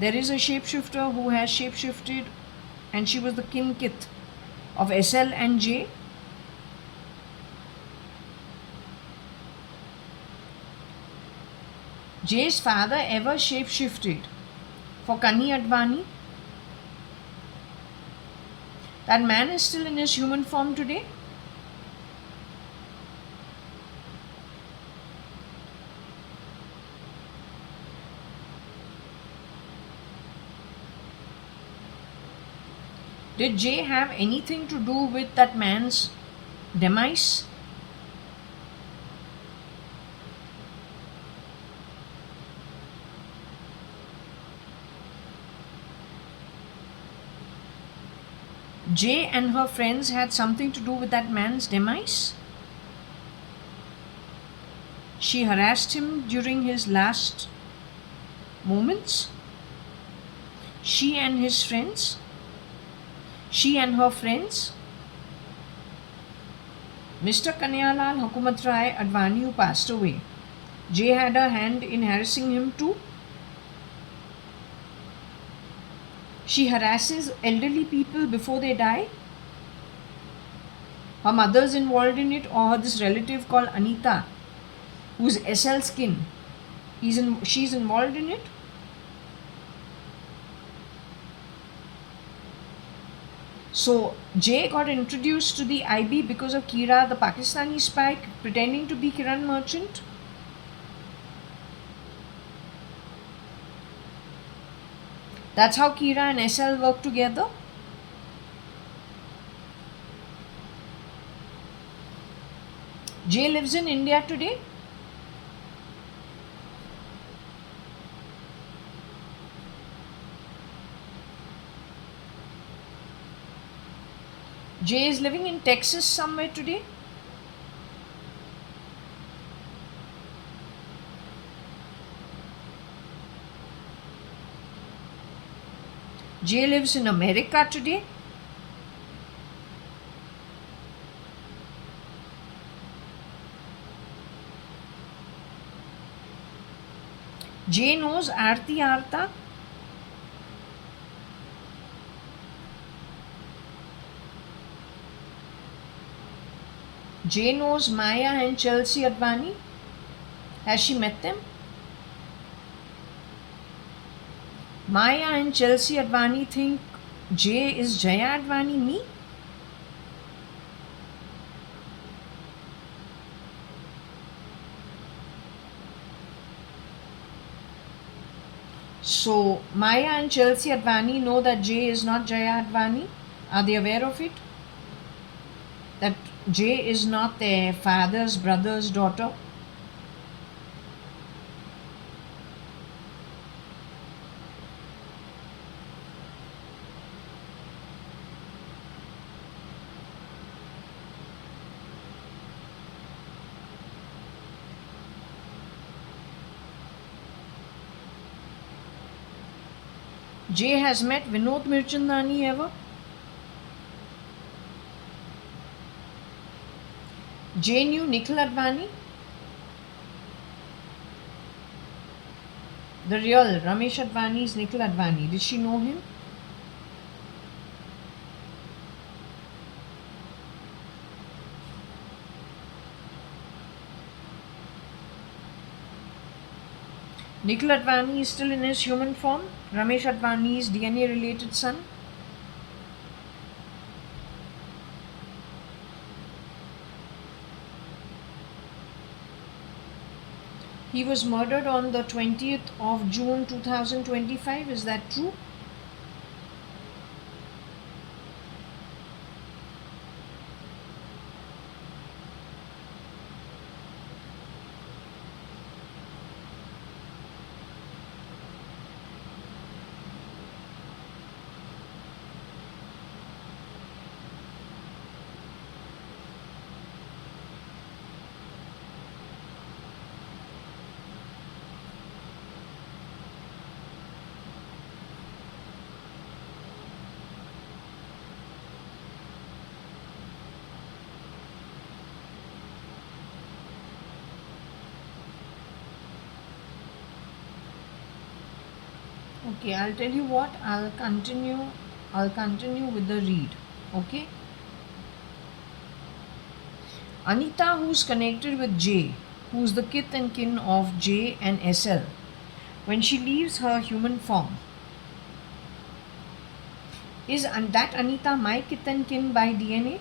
There is a shapeshifter who has shapeshifted and she was the kin kith of SL and J. J's father ever shapeshifted for JAYA.ADVANI? That man is still in his human form today? Did Jay have anything to do with that man's demise? Jay and her friends had something to do with that man's demise? She harassed him during his last moments? She and his friends? She and her friends? Mr. Kanyalal Hukumat Rai Advani, who passed away, Jay had a hand in harassing him too? She harasses elderly people before they die? Her mother's involved in it, or this relative called Anita, who's SL skin, she's involved in it? So Jay got introduced to the IB because of Kira, the Pakistani spy, pretending to be Kiran Merchant? That's how Kira and SL work together? Jay lives in India today? Jay is living in Texas somewhere today? Jay lives in America today? Jay knows Aarti Arta? Jay knows Maya and Chelsea Advani? Has she met them? Maya and Chelsea Advani think Jay is JAYA.ADVANI me? So Maya and Chelsea Advani know that Jay is not JAYA.ADVANI? Are they aware of it? That Jay is not their father's brother's daughter? Jay has met Vinod Mirchandani ever? Jay knew Nikhil Advani? The real Ramesh Advani's Nikhil Advani. Did she know him? Nikhil Advani is still in his human form? Ramesh Advani's DNA related son? He was murdered on the 20th of June 2025. Is that true? Okay, I'll tell you what, I'll continue with the read. Okay. Anita, who's connected with Jay, who's the kith and kin of Jay and SL, when she leaves her human form, is that Anita my kith and kin by DNA?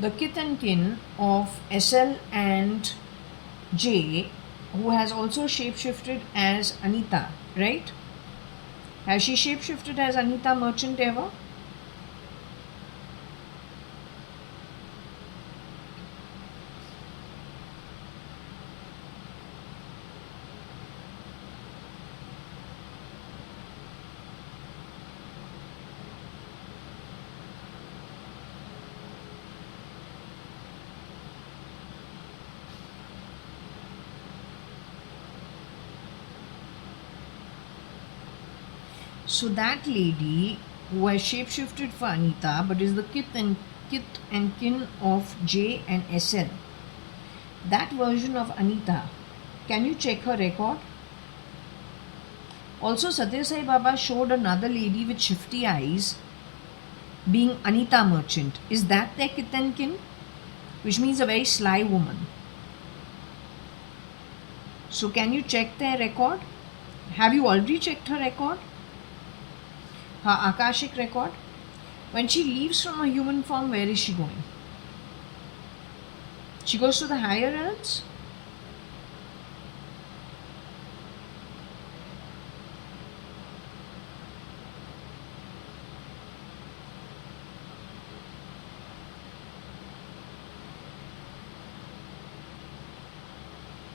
The kith and kin of SL and Jay, who has also shapeshifted as Anita, right? Has she shapeshifted as Anita Merchant ever? So that lady who has shapeshifted for Anita but is the kith and kin of J and SL, that version of Anita, can you check her record? Also, Satya Sai Baba showed another lady with shifty eyes being Anita Merchant. Is that their kith and kin? Which means a very sly woman. So can you check their record? Have you already checked her record? Her Akashic record? When she leaves from her human form, where is she going? She goes to the higher realms?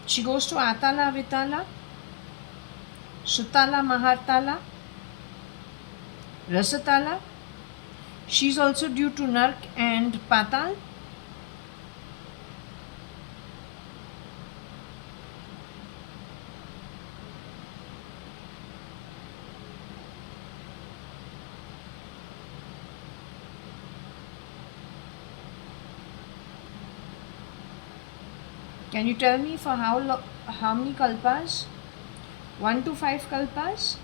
She goes to Atala, Vitala, Sutala, Mahartala, Rasatala. She's also due to Nark and Patal. Can you tell me for how many kalpas? 1 to 5 kalpas?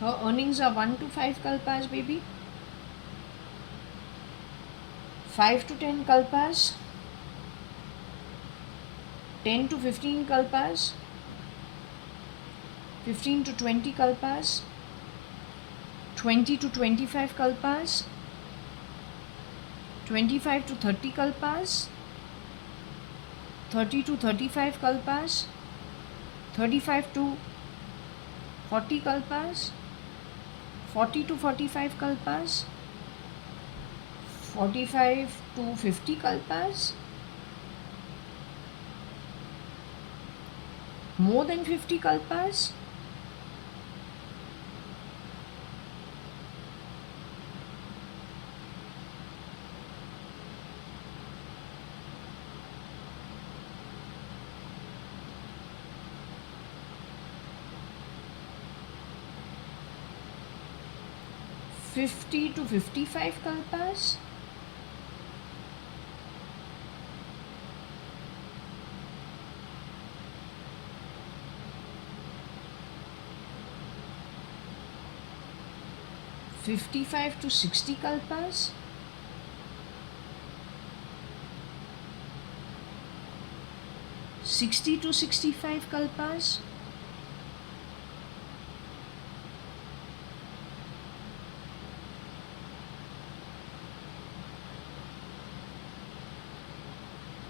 Her earnings are 1 to 5 kalpas, baby. 5 to 10 kalpas. 10 to 15 kalpas. 15 to 20 kalpas. 20 to 25 kalpas. 25 to 30 kalpas. 30 to 35 kalpas. 35 to 40 kalpas. 40 to 45 kalpas. 45 to 50 kalpas. More than 50 kalpas. Fifty to 55 kalpas. $55 to 60 kalpas. $60 to 65 kalpas.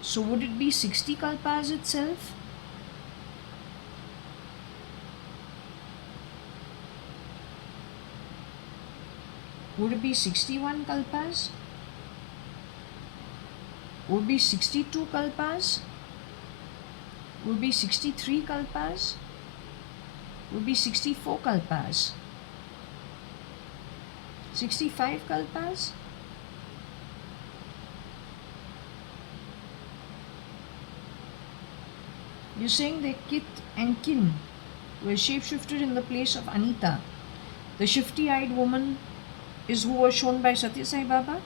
So would it be 60 kalpas itself? Would it be 61 kalpas? Would it be 62 kalpas? Would it be 63 kalpas? Would it be 64 kalpas? 65 kalpas? You're saying that kith and kin were shapeshifted in the place of Anita. The shifty-eyed woman is who was shown by Satya Sai Baba.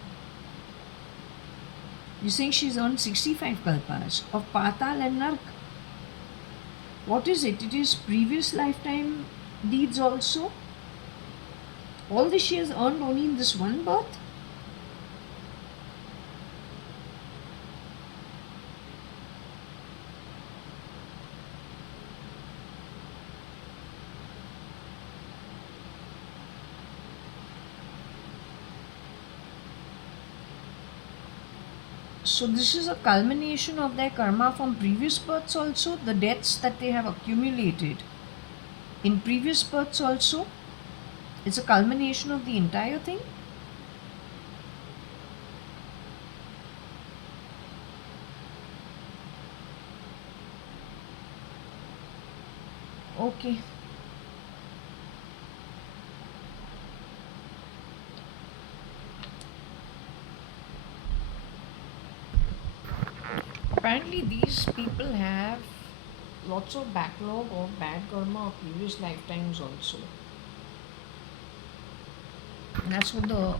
You're saying she's earned 65 kalpas of Patal and Nark. What is it? It is previous lifetime deeds also. All this she has earned only in this one birth. So this is a culmination of their karma from previous births also, the deaths that they have accumulated in previous births also. It's a culmination of the entire thing. Okay. Apparently these people have lots of backlog of bad karma of previous lifetimes also. That's what the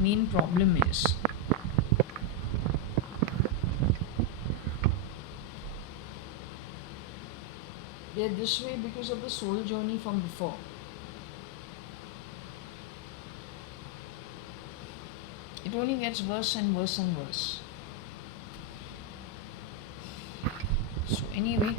main problem is. They're this way because of the soul journey from before. It only gets worse and worse and worse. So, anyway,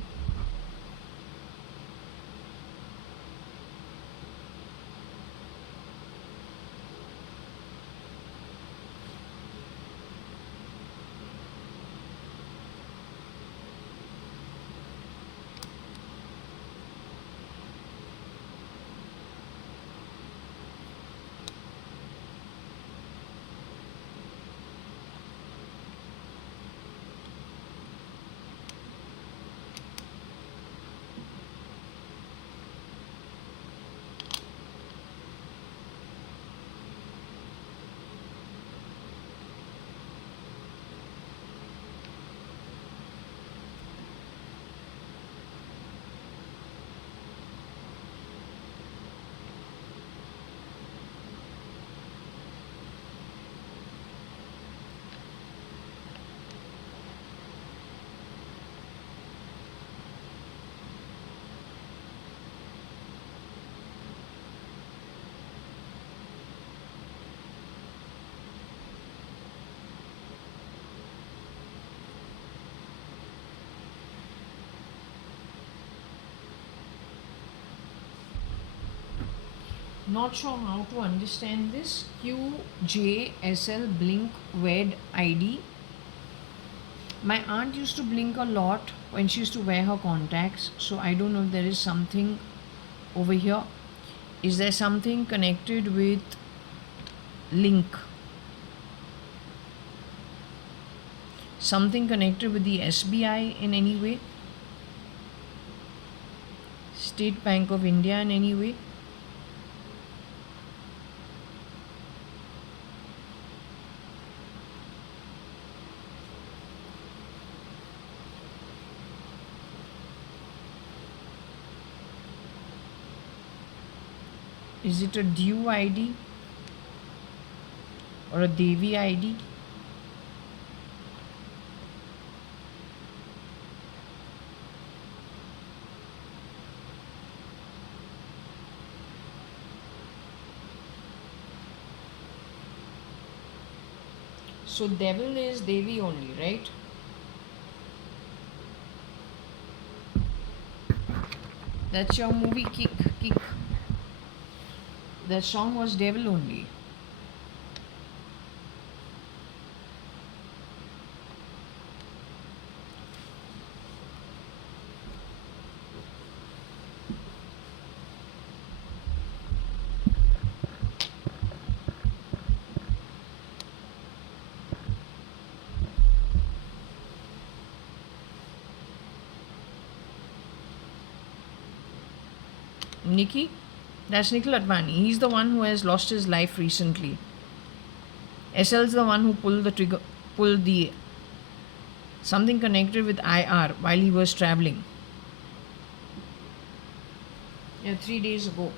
not sure how to understand this. QJSL blink wed ID. My aunt used to blink a lot when she used to wear her contacts, so I don't know if there is something over here. Is there something connected with link? Something connected with the SBI in any way? State Bank of India in any way? Is it a due ID or a Devi ID? So devil is Devi only, right? That's your movie Kick. That song was devil only. Nikki? That's Nikhil Advani. He's the one who has lost his life recently. SL's the one who pulled the something connected with IR while he was traveling. Yeah, 3 days ago.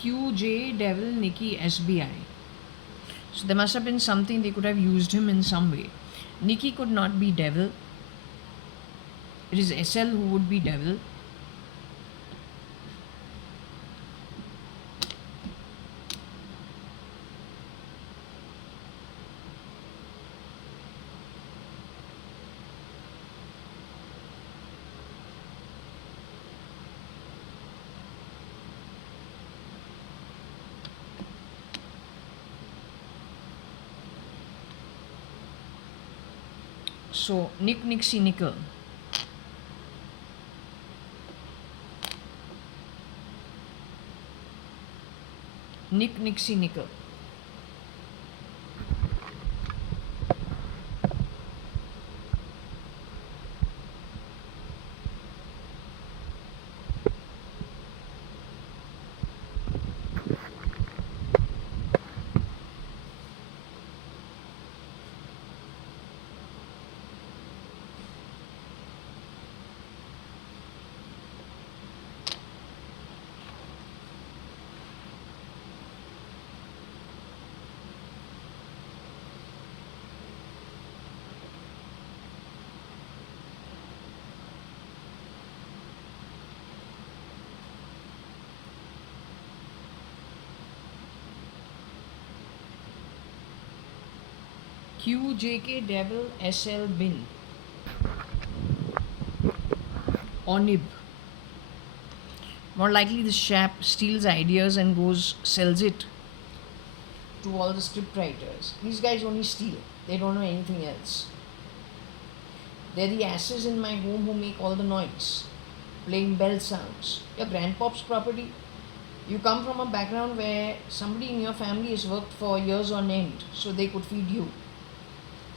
QJ Devil Nikki SBI. So there must have been something, they could have used him in some way. Nikki could not be devil. It is SL who would be devil. So Nixie Nickel. Nixie Nickel. QJK Devil SL Bin Onib. More likely, this chap steals ideas and goes sells it to all the script writers. These guys only steal. They don't know anything else. They're the asses in my home who make all the noise, playing bell sounds. Your grandpop's property. You come from a background where somebody in your family has worked for years on end so they could feed you.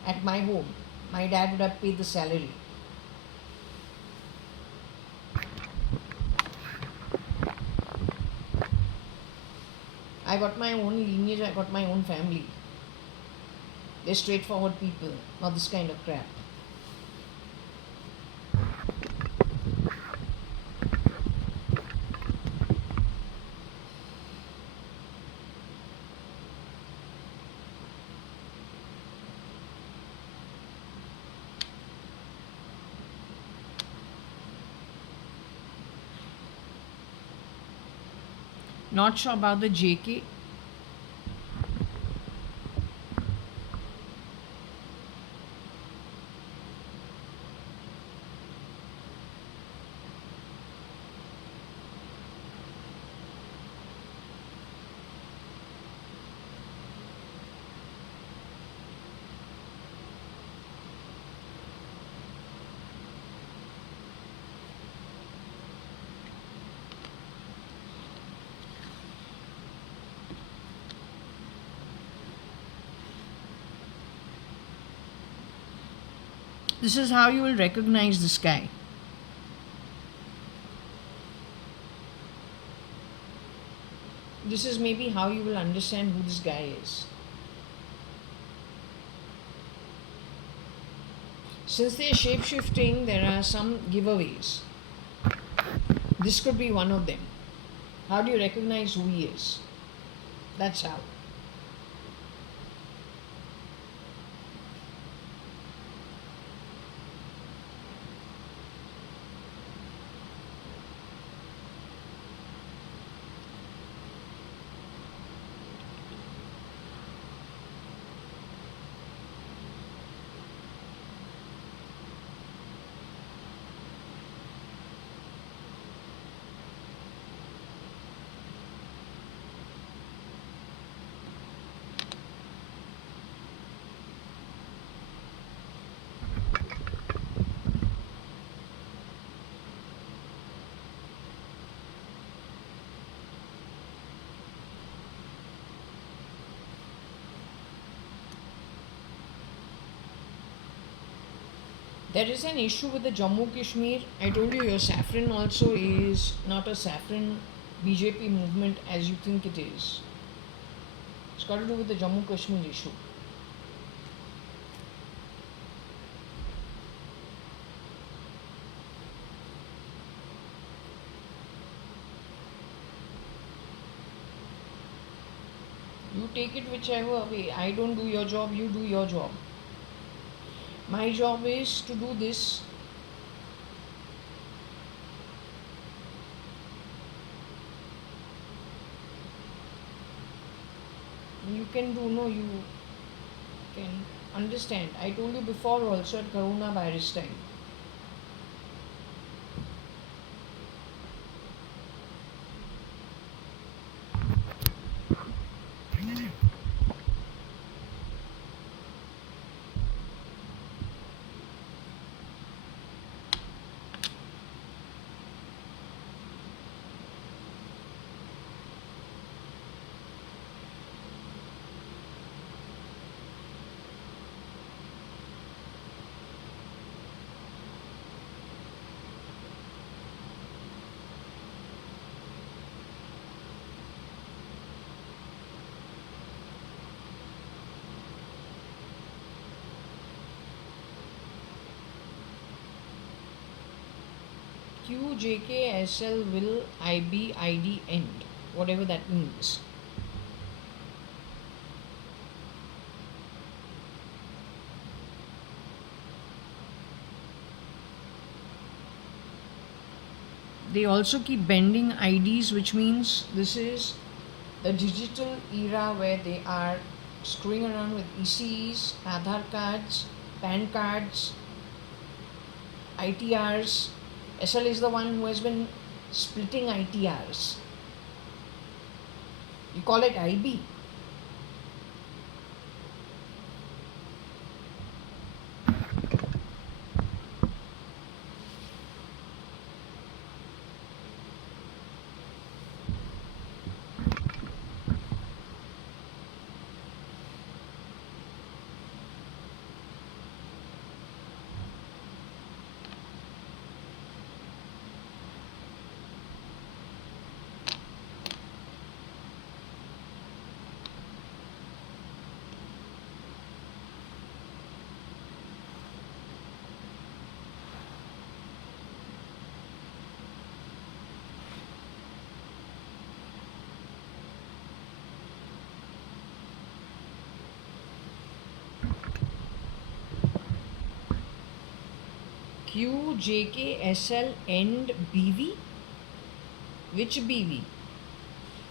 At my home, my dad would have paid the salary. I got my own lineage, I got my own family. They're straightforward people, not this kind of crap. Not sure about the JK. This is how you will recognize this guy. This is maybe how you will understand who this guy is. Since they are shape shifting, there are some giveaways. This could be one of them. How do you recognize who he is? That's how. There is an issue with the Jammu Kashmir. I told you your saffron also is not a saffron BJP movement as you think it is. It's got to do with the Jammu Kashmir issue. You take it whichever way. I don't do your job, you do your job. My job is to do this. You can do, no, you can understand. I told you before also at coronavirus time. QJKSL will IBID end, whatever that means. They also keep bending IDs, which means this is a digital era where they are screwing around with ECs, Aadhaar cards, PAN cards, ITRs. SL is the one who has been splitting ITRs. You call it IB. Q, JK, SL and BV. Which BV?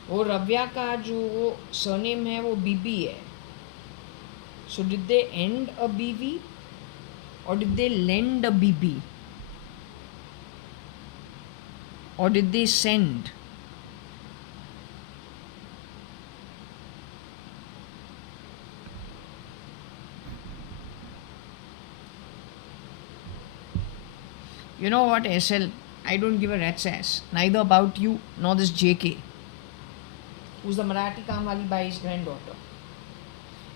वो रव्या का जो surname है वो BB है. So did they end a BV or did they lend a BB? Or did they send? You know what, SL? I don't give a rat's ass. Neither about you nor this JK, who's the Marathi Kamwali Bai's granddaughter.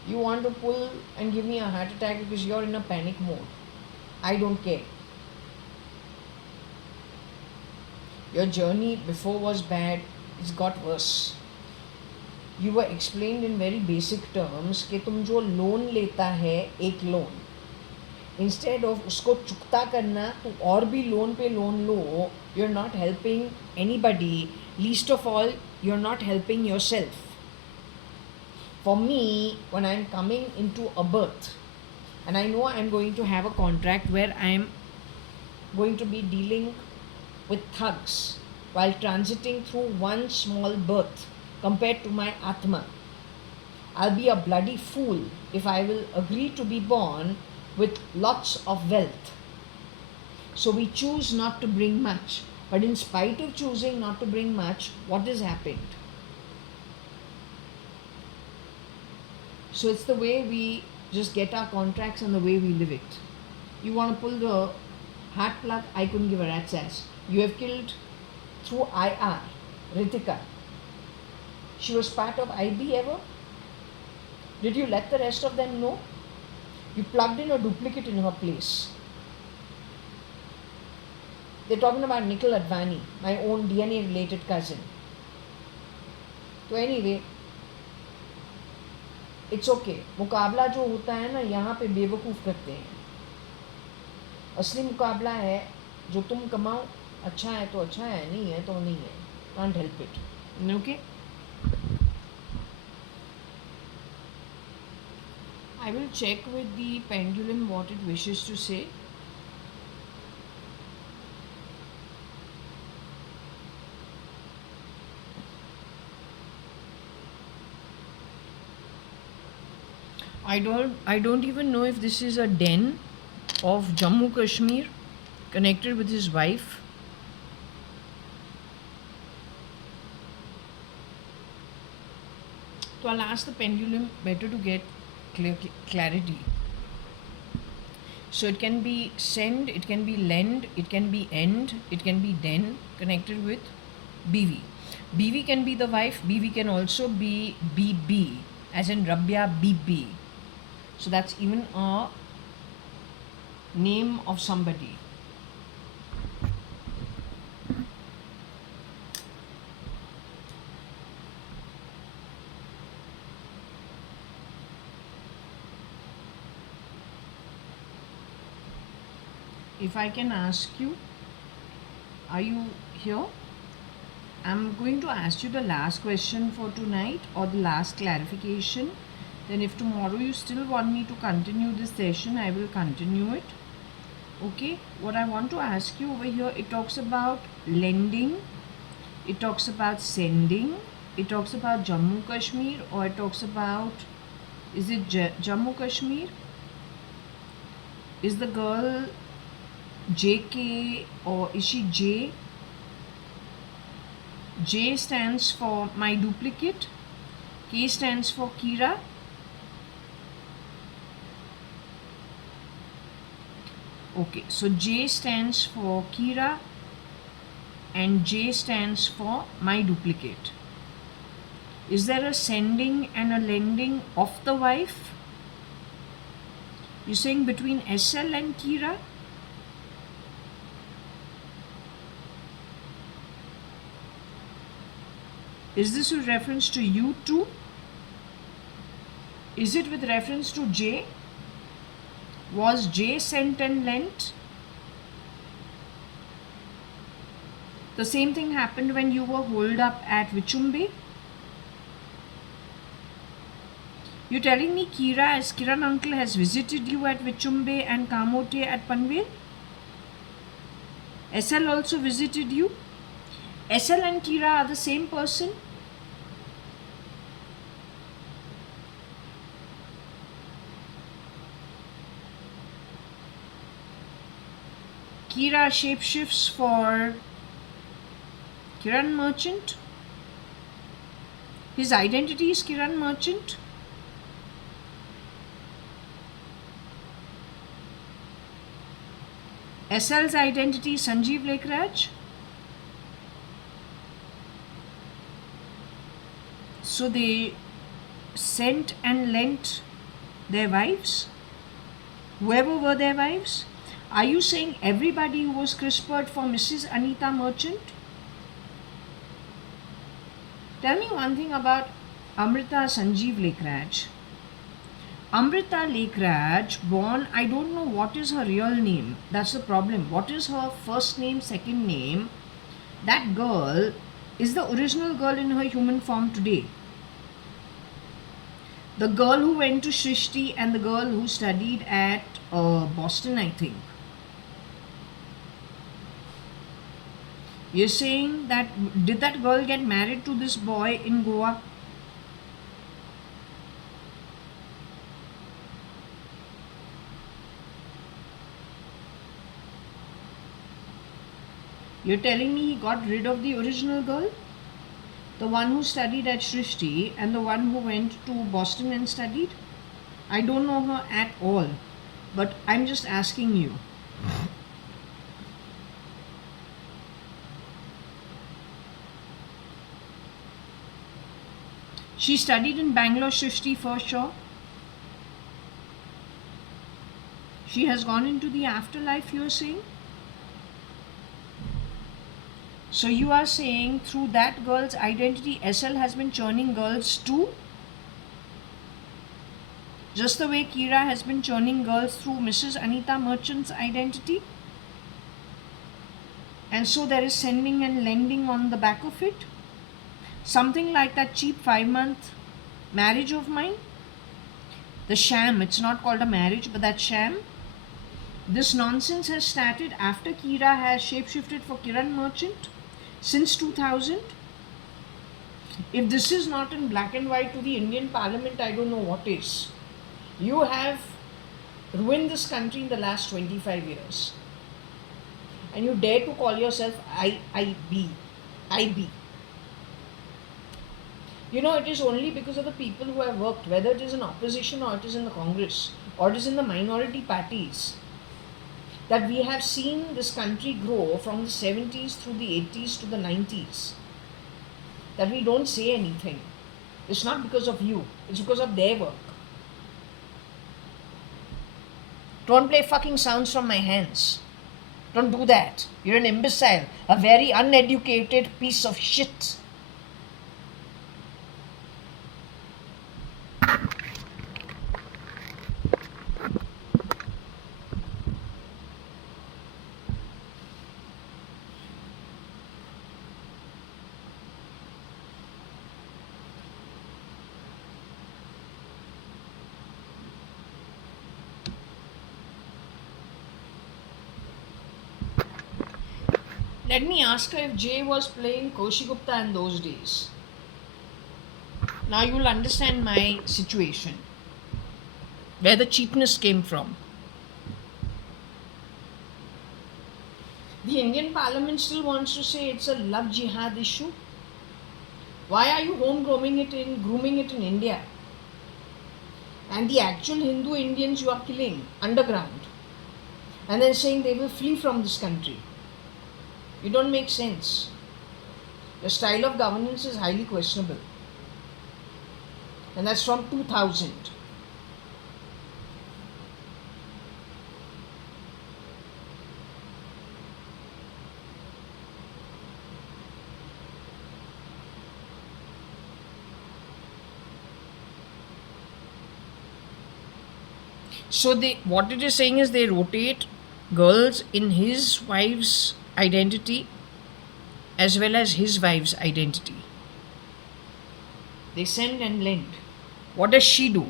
You want to pull and give me a heart attack because you're in a panic mode. I don't care. Your journey before was bad. It's got worse. You were explained in very basic terms कि तुम जो loan लेता है एक loan, instead of उसको चुकता करना तो और भी लोन पे लोन लो. You are not helping anybody. Least of all you are not helping yourself. For me, when I am coming in to a birth and I know I am going to have a contract where I am going to be dealing with thugs while transiting through one small birth compared to my Atma. I'll be a bloody fool if I will agree to be born with lots of wealth. So we choose not to bring much. But in spite of choosing not to bring much, what has happened? So it's the way we just get our contracts and the way we live it. You want to pull the heart plug? I couldn't give a rat's ass. You have killed through IR, Ritika. She was part of IB ever? Did you let the rest of them know? You plugged in a duplicate in her place. They're talking about JAYA.ADVANI, my own DNA related cousin. So anyway, it's okay. मुकाबला जो होता है ना, यहाँ पे बेवकूफ़ करते हैं. असली मुकाबला है जो तुम कमाओ. अच्छा है तो अच्छा है, नहीं है तो नहीं है. Can't help it. Okay. I will check with the pendulum what it wishes to say. I don't even know if this is a den of Jammu Kashmir connected with his wife. So I'll ask the pendulum better to get clarity. So it can be send, it can be lend, it can be end, it can be den connected with BV. BV can be the wife, BV can also be BB, as in Rabia BB. So that's even a name of somebody. If I can ask you, are you here? I'm going to ask you the last question for tonight or the last clarification. Then if tomorrow you still want me to continue this session, I will continue it. Okay, what I want to ask you over here, it talks about lending, it talks about sending, it talks about Jammu Kashmir, or it talks about Is it Jammu Kashmir? Is the girl JK or is she J? J stands for my duplicate. K stands for Kira. Okay, so J stands for Kira and J stands for my duplicate. Is there a sending and a lending of the wife? You're saying between SL and Kira? Is this with reference to you too? Is it with reference to J? Was J sent and lent? The same thing happened when you were holed up at Vichumbe? You're telling me Kira, as Kiran uncle, has visited you at Vichumbe and Kamote at Panvel? SL also visited you? SL and Kira are the same person? Kira shapeshifts for Kiran Merchant. His identity is Kiran Merchant. SL's identity is Sanjeev Lekraj. So they sent and lent their wives, whoever were their wives. Are you saying everybody who was CRISPR'd for Mrs. Anita Merchant? Tell me one thing about Amrita Sanjeev Lekraj. Amrita Lekraj, born, I don't know what is her real name. That's the problem. What is her first name, second name? That girl is the original girl in her human form today. The girl who went to Srishti and the girl who studied at Boston, I think. You're saying that, did that girl get married to this boy in Goa? You're telling me he got rid of the original girl? The one who studied at Srishti and the one who went to Boston and studied? I don't know her at all, but I'm just asking you. She studied in Bangalore Srishti for sure. She has gone into the afterlife, you're saying? So you are saying through that girl's identity, SL has been churning girls too? Just the way Kira has been churning girls through Mrs. Anita Merchant's identity? And so there is sending and lending on the back of it? Something like that cheap 5-month marriage of mine? The sham, it's not called a marriage, but that sham? This nonsense has started after Kira has shapeshifted for Kiran Merchant since 2000. If this is not in black and white to the Indian Parliament, I don't know what is. You have ruined this country in the last 25 years. And you dare to call yourself IB. You know, it is only because of the people who have worked, whether it is in opposition or it is in the Congress or it is in the minority parties, that we have seen this country grow from the 70s through the 80s to the 90s. That we don't say anything. It's not because of you. It's because of their work. Don't play fucking sounds from my hands. Don't do that. You're an imbecile. A very uneducated piece of shit. Let me ask her if Jay was playing Koshi Gupta in those days. Now you'll understand my situation. where the cheapness came from. The Indian Parliament still wants to say it's a love jihad issue. Why are you grooming it in India? And the actual Hindu Indians you are killing underground, and then saying they will flee from this country. You don't make sense. Your style of governance is highly questionable. And that's from 2000. So what it is saying is they rotate girls in his wife's identity as well as his wife's identity. They send and lend. What does she do?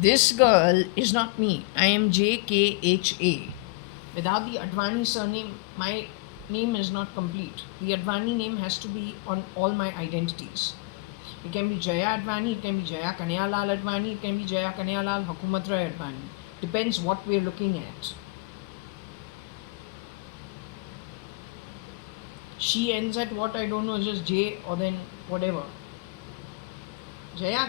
This girl is not me. I am JKHA. Without the Advani surname, my name is not complete. The Advani name has to be on all my identities. It can be JAYA.ADVANI, it can be JAYA.ADVANI, it can be JAYA.ADVANI. Depends what we're looking at. She ends at what? I don't know, just J or then whatever. Jaya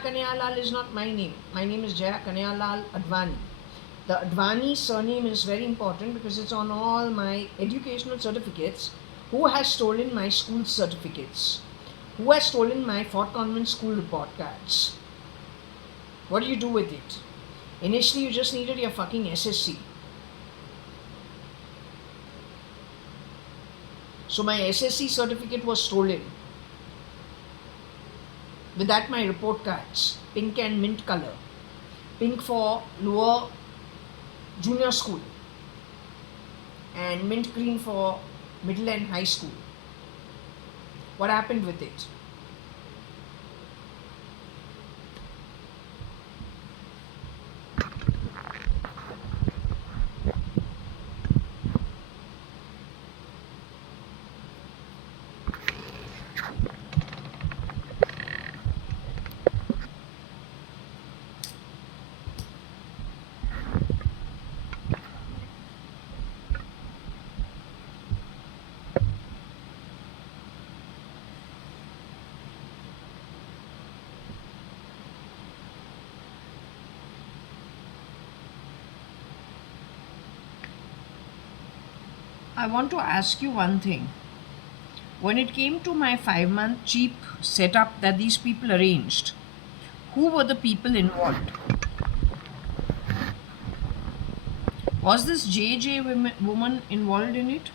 is not my name. My name is Jaya Advani. The Advani surname is very important because it's on all my educational certificates. Who has stolen my school certificates? Who has stolen my Fort Convent school report cards? What do you do with it? Initially, you just needed your fucking SSC. So my SSC certificate was stolen. With that, my report cards, pink and mint color. Pink for lower junior school and mint green for middle and high school. What happened with it? I want to ask you one thing. When it came to my 5-month cheap setup that these people arranged, who were the people involved? Was this JJ woman involved in it?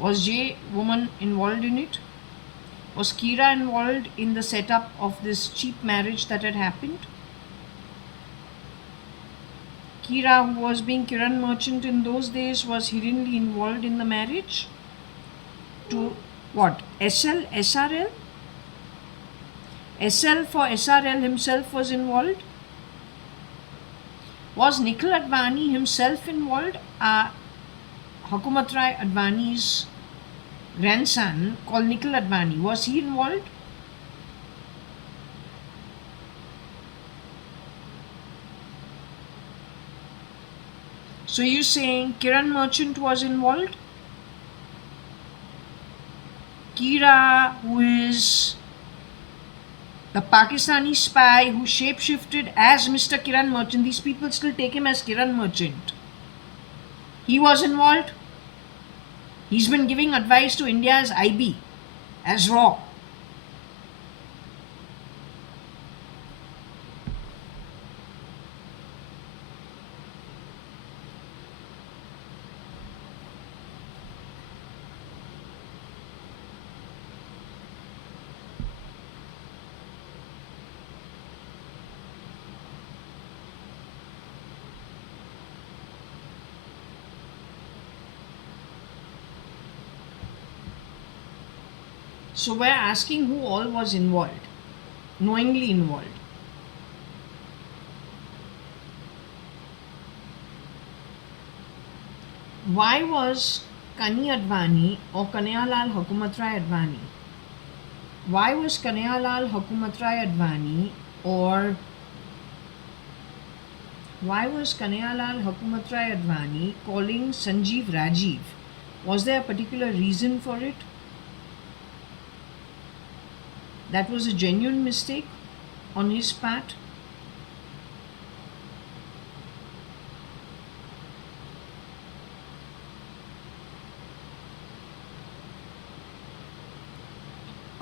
Was J woman involved in it? Was Kira involved in the setup of this cheap marriage that had happened? Kira, who was being Kiran merchant in those days, was hiddenly involved in the marriage? To what? SL? SRL? SL for SRL himself was involved? Was Nikhil Advani himself involved? Hukumat Rai Advani's grandson called Nikhil Advani, was he involved? So you're saying Kiran Merchant was involved? Kira, who is the Pakistani spy who shapeshifted as Mr. Kiran Merchant, these people still take him as Kiran Merchant. He was involved. He's been giving advice to India as IB, as RAW. So we're asking who all was involved, knowingly involved. Why was Kani Advani or Kanayalal Hukumatrai Advani? Why was Kanayalal Hukumatrai Advani or why was Kanayalal Hukumatrai Advani calling Sanjeev Rajiv? Was there a particular reason for it? That was a genuine mistake on his part?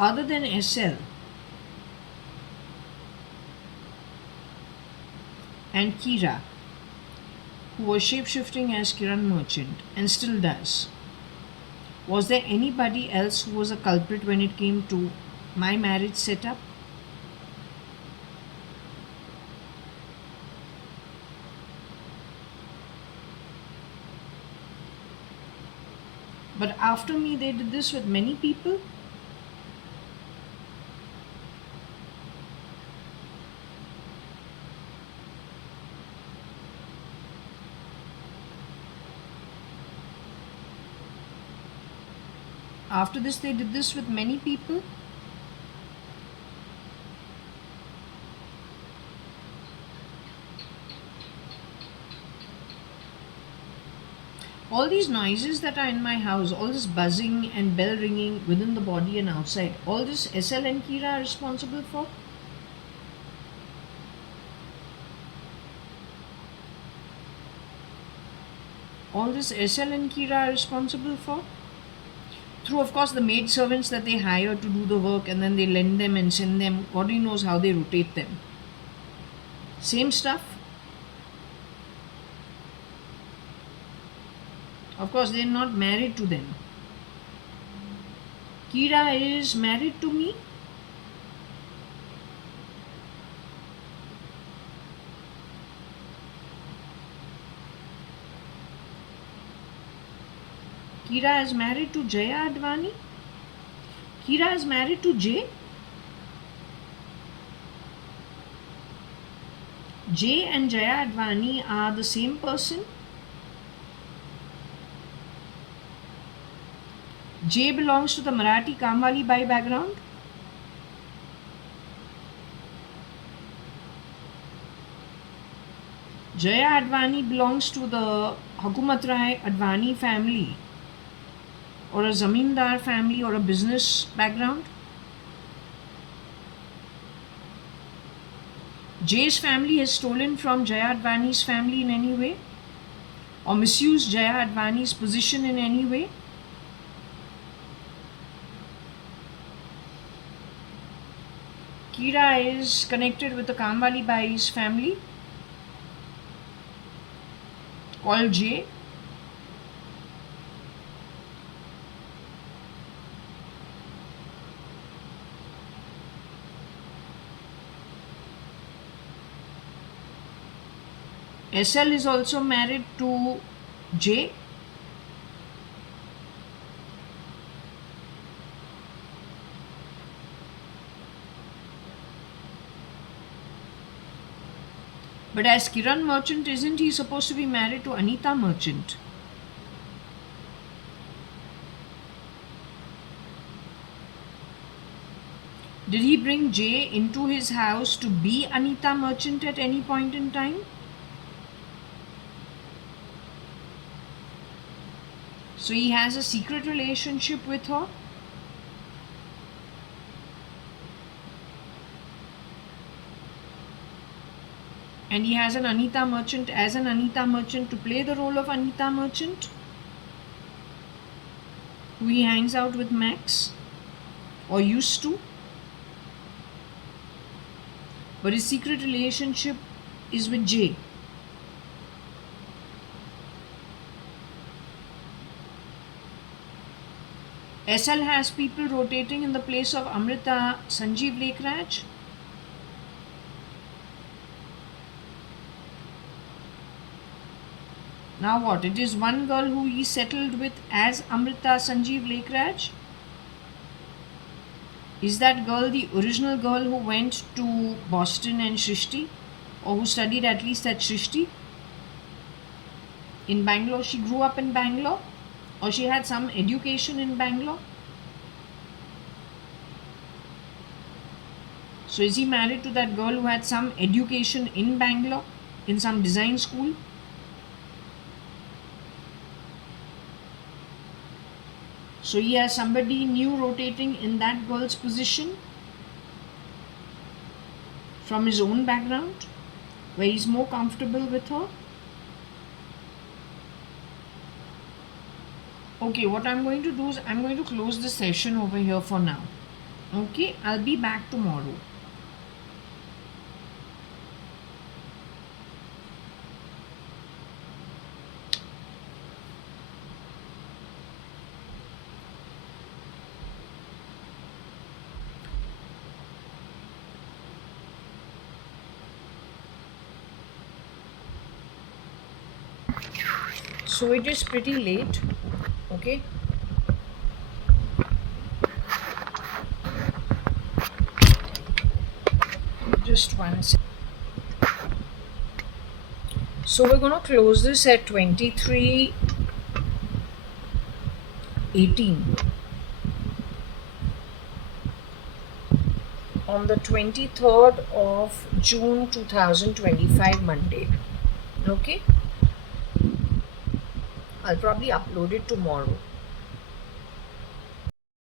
Other than SL and Kira, who was shapeshifting as Kiran Merchant and still does, was there anybody else who was a culprit when it came to my marriage setup? But after me, they did this with many people. After this, they did this with many people. All these noises that are in my house, all this buzzing and bell ringing within the body and outside, all this SL and Kira are responsible for? All this SL and Kira are responsible for? Through, of course, the maid servants that they hire to do the work, and then they lend them and send them. God only knows how they rotate them. Same stuff. Of course, they are not married to them. Kira is married to me. Kira is married to JAYA.ADVANI. Kira is married to Jay. Jay and JAYA.ADVANI are the same person. Jay belongs to the Marathi Kamwali Bai background. JAYA.ADVANI belongs to the Hukumatrai Advani family, or a zamindar family, or a business background. Jay's family has stolen from JAYA.ADVANI's family in any way, or misused JAYA.ADVANI's position in any way. Kira is connected with the Kamwali Bai's family called Jay. SL is also married to Jay. But as Kiran Merchant, isn't he supposed to be married to Anita Merchant? Did he bring Jay into his house to be Anita Merchant at any point in time? So he has a secret relationship with her. And he has an Anita Merchant as an Anita Merchant to play the role of Anita Merchant, who he hangs out with Max, or used to. But his secret relationship is with Jay. SL has people rotating in the place of Amrita Sanjeev Lekhraj. Now what? It is one girl who he settled with as Amrita Sanjeev Lekhraj. Is that girl the original girl who went to Boston and Shrishti, or who studied at least at Shrishti in Bangalore? She grew up in Bangalore. or she had some education in Bangalore. So is he married to that girl who had some education in Bangalore, in some design school? So he has somebody new rotating in that girl's position from his own background, where he's more comfortable with her. Okay, what I'm going to do is I'm going to close the session over here for now. Okay, I'll be back tomorrow. So it is pretty late. Okay. Just one second. So we're going to close this at 23:18 on the 23rd of June 2025, Monday. Okay, I'll probably upload it tomorrow.